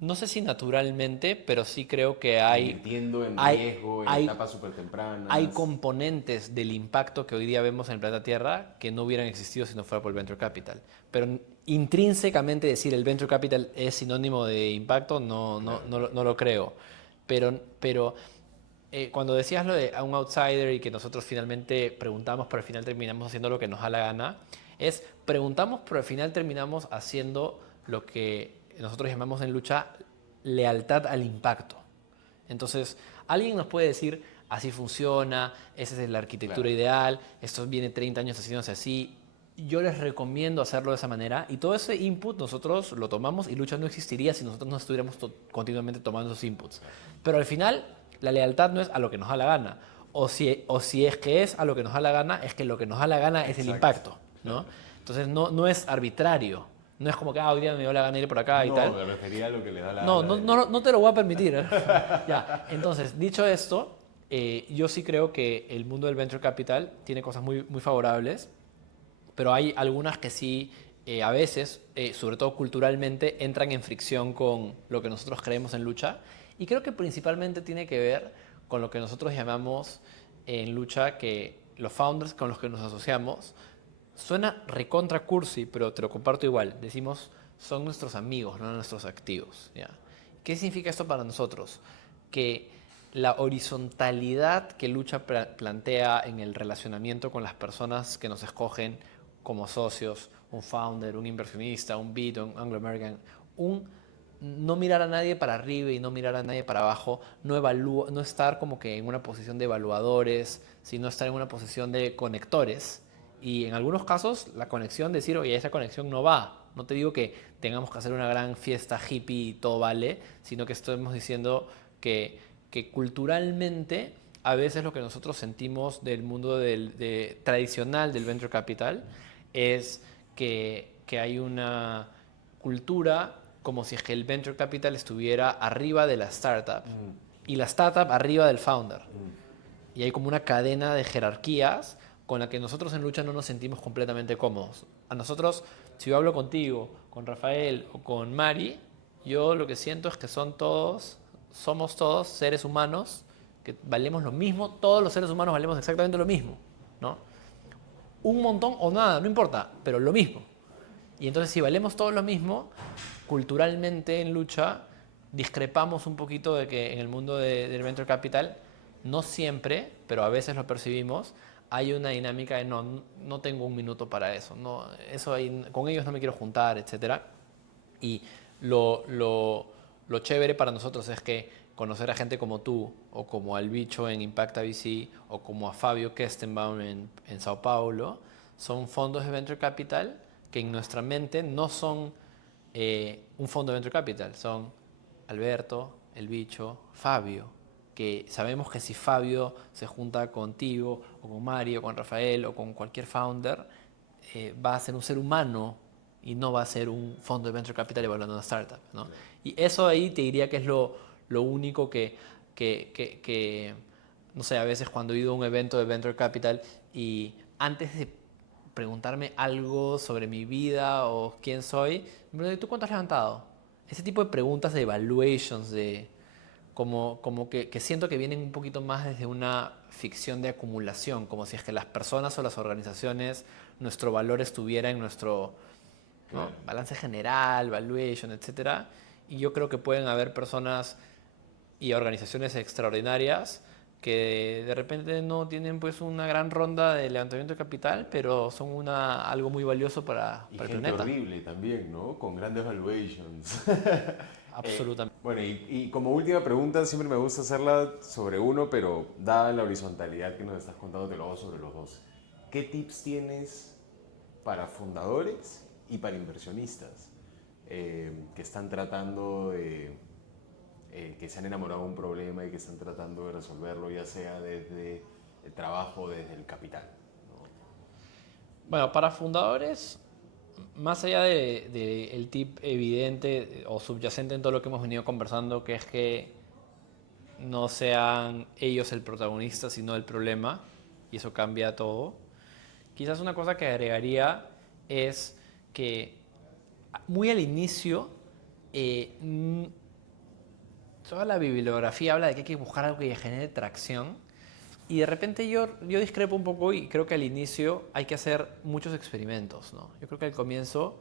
No sé si naturalmente, pero sí creo que hay, Invirtiendo en hay, riesgo, en hay, etapas súper tempranas. hay componentes del impacto que hoy día vemos en el planeta Tierra que no hubieran existido si no fuera por el Venture Capital. Pero intrínsecamente decir el Venture Capital es sinónimo de impacto, no lo creo. Pero cuando decías lo de a un outsider y que nosotros finalmente preguntamos, pero al final terminamos haciendo lo que nos da la gana, es preguntamos, pero al final terminamos haciendo lo que nosotros llamamos en lucha lealtad al impacto. Entonces, alguien nos puede decir, así funciona, esa es la arquitectura ideal, esto viene 30 años haciéndose así. Yo les recomiendo hacerlo de esa manera y todo ese input nosotros lo tomamos y Lucha no existiría si nosotros no estuviéramos continuamente tomando esos inputs. Pero al final, la lealtad no es a lo que nos da la gana. O si es que es a lo que nos da la gana, es que lo que nos da la gana es el impacto, ¿no? Entonces, no es arbitrario. No es como que hoy día me dio la gana ir por acá y tal. No, me refería a lo que le da la No, gana. no te lo voy a permitir. Ya, entonces, dicho esto, yo sí creo que el mundo del venture capital tiene cosas muy, muy favorables, pero hay algunas que sí, a veces, sobre todo culturalmente, entran en fricción con lo que nosotros creemos en lucha. Y creo que principalmente tiene que ver con lo que nosotros llamamos en lucha que los founders con los que nos asociamos, suena recontra cursi, pero te lo comparto igual. Decimos, son nuestros amigos, no nuestros activos, ¿ya? ¿Qué significa esto para nosotros? Que la horizontalidad que Lucha plantea en el relacionamiento con las personas que nos escogen como socios, un founder, un inversionista, un BIT, un Anglo American, un no mirar a nadie para arriba y no mirar a nadie para abajo, no estar como que en una posición de evaluadores, sino estar en una posición de conectores. Y en algunos casos la conexión, decir, oye, esa conexión no va. No te digo que tengamos que hacer una gran fiesta hippie y todo vale, sino que estamos diciendo que culturalmente a veces lo que nosotros sentimos del mundo tradicional del venture capital es que hay una cultura como si es que el venture capital estuviera arriba de la startup y la startup arriba del founder. Y hay como una cadena de jerarquías con la que nosotros en Lucha no nos sentimos completamente cómodos. A nosotros, si yo hablo contigo, con Rafael o con Mari, yo lo que siento es que somos todos seres humanos que valemos lo mismo, todos los seres humanos valemos exactamente lo mismo, ¿no? Un montón o nada, no importa, pero lo mismo. Y entonces si valemos todos lo mismo, culturalmente en Lucha discrepamos un poquito de que en el mundo del venture capital, no siempre, pero a veces lo percibimos, hay una dinámica de no tengo un minuto para eso, no, eso con ellos no me quiero juntar, etc. Y lo chévere para nosotros es que conocer a gente como tú, o como al bicho en Impacta VC, o como a Fabio Kestenbaum en Sao Paulo, son fondos de venture capital que en nuestra mente no son un fondo de venture capital, son Alberto, el bicho, Fabio, que sabemos que si Fabio se junta contigo, o con Mario, o con Rafael, o con cualquier founder, va a ser un ser humano y no va a ser un fondo de venture capital evaluando una startup, ¿no? Y eso ahí te diría que es lo único que, no sé, a veces cuando he ido a un evento de venture capital y antes de preguntarme algo sobre mi vida o quién soy, me pregunto, ¿tú cuánto has levantado? Ese tipo de preguntas de evaluations, como que siento que vienen un poquito más desde una ficción de acumulación, como si es que las personas o las organizaciones, nuestro valor estuviera en nuestro, ¿no?, balance general, valuation, etcétera. Y yo creo que pueden haber personas y organizaciones extraordinarias que de repente no tienen pues una gran ronda de levantamiento de capital, pero son algo muy valioso para Y el gente planeta. horrible también, ¿no? Con grandes valuations. Absolutamente. Bueno, y como última pregunta, siempre me gusta hacerla sobre uno, pero dada la horizontalidad que nos estás contando, te lo hago sobre los dos. ¿Qué tips tienes para fundadores y para inversionistas que están tratando de, que se han enamorado de un problema y que están tratando de resolverlo, ya sea desde el trabajo o desde el capital? Bueno, para fundadores, más allá el tip evidente o subyacente en todo lo que hemos venido conversando, que es que no sean ellos el protagonista, sino el problema, y eso cambia todo. Quizás una cosa que agregaría es que muy al inicio, toda la bibliografía habla de que hay que buscar algo que genere tracción. Y de repente yo discrepo un poco y creo que al inicio hay que hacer muchos experimentos, ¿no? Yo creo que al comienzo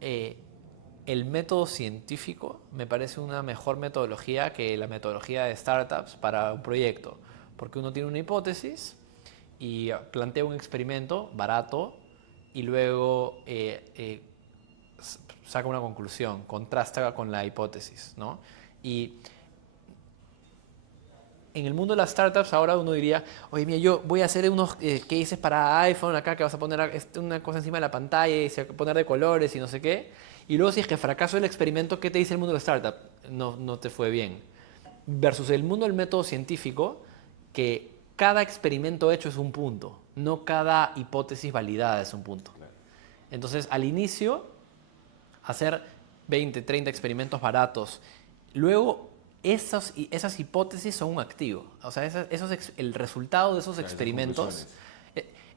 el método científico me parece una mejor metodología que la metodología de startups para un proyecto. Porque uno tiene una hipótesis y plantea un experimento barato y luego saca una conclusión, contrasta con la hipótesis, ¿no? Y en el mundo de las startups ahora uno diría, oye, mira, yo voy a hacer unos cases para iPhone acá que vas a poner una cosa encima de la pantalla y se va a poner de colores y no sé qué. Y luego si es que fracasó el experimento, ¿qué te dice el mundo de la startup? No te fue bien. Versus el mundo del método científico, que cada experimento hecho es un punto, no cada hipótesis validada es un punto. Entonces, al inicio, hacer 20, 30 experimentos baratos. Luego, esas hipótesis son un activo. O sea, el resultado de esos experimentos,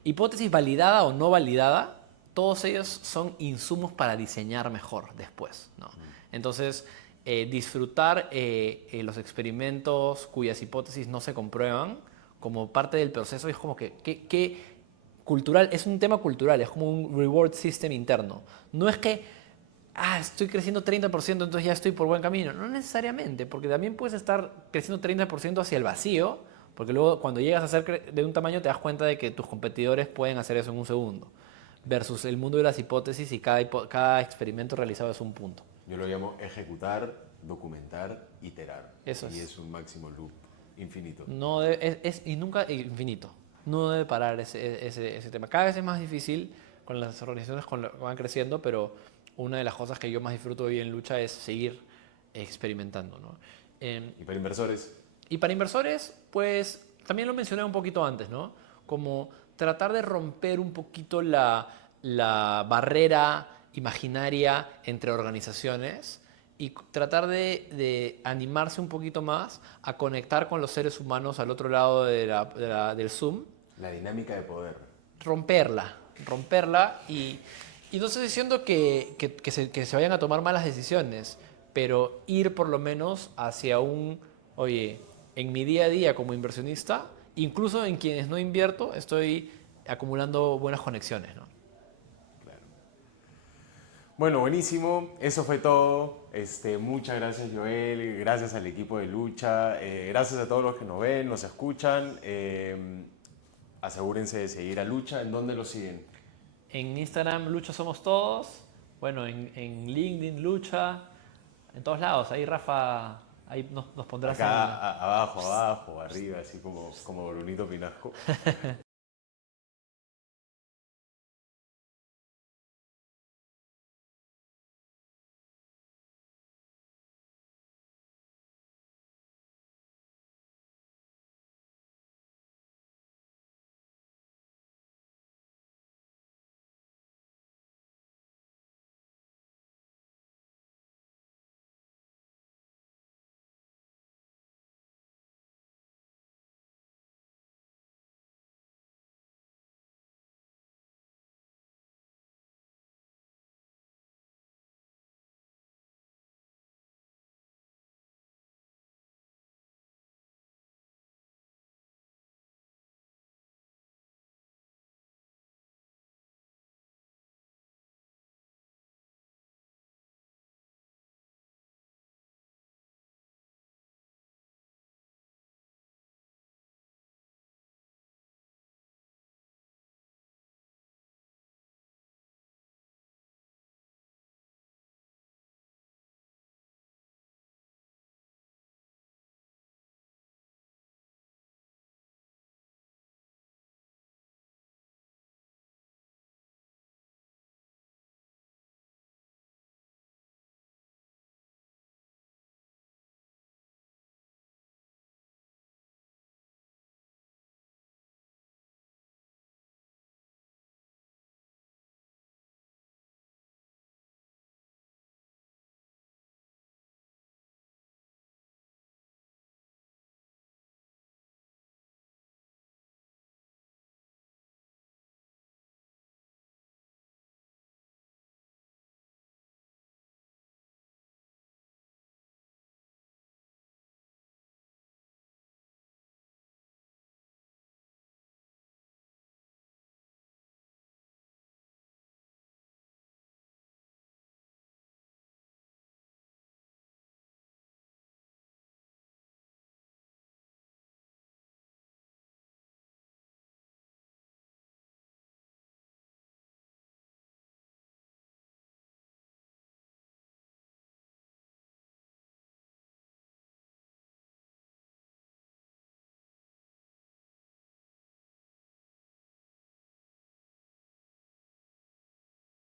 hipótesis validada o no validada, todos ellos son insumos para diseñar mejor después, ¿no? Entonces, disfrutar los experimentos cuyas hipótesis no se comprueban como parte del proceso es como cultural, es un tema cultural, es como un reward system interno. No es que estoy creciendo 30%, entonces ya estoy por buen camino. No necesariamente, porque también puedes estar creciendo 30% hacia el vacío, porque luego cuando llegas a ser de un tamaño te das cuenta de que tus competidores pueden hacer eso en un segundo, versus el mundo de las hipótesis y cada experimento realizado es un punto. Yo lo llamo ejecutar, documentar, iterar. Eso Y es. es un máximo loop infinito. No y nunca infinito. No debe parar ese tema. Cada vez es más difícil con las organizaciones que van creciendo, pero una de las cosas que yo más disfruto hoy en lucha es seguir experimentando, ¿no? Y para inversores, Y para inversores, pues también lo mencioné un poquito antes, ¿no? Como tratar de romper un poquito la barrera imaginaria entre organizaciones y tratar de animarse un poquito más a conectar con los seres humanos al otro lado del Zoom, la dinámica de poder. romperla y no estoy diciendo que se vayan a tomar malas decisiones, pero ir por lo menos hacia oye, en mi día a día como inversionista, incluso en quienes no invierto, estoy acumulando buenas conexiones, ¿no? Claro. Bueno, buenísimo. Eso fue todo. Muchas gracias, Joel. Gracias al equipo de lucha. Gracias a todos los que nos ven, nos escuchan. Asegúrense de seguir a Lucha. ¿En dónde lo siguen? En Instagram, Lucha Somos Todos. Bueno, en LinkedIn, Lucha. En todos lados. Ahí, Rafa, ahí nos pondrás Acá, abajo, arriba, así como Brunito Pinasco.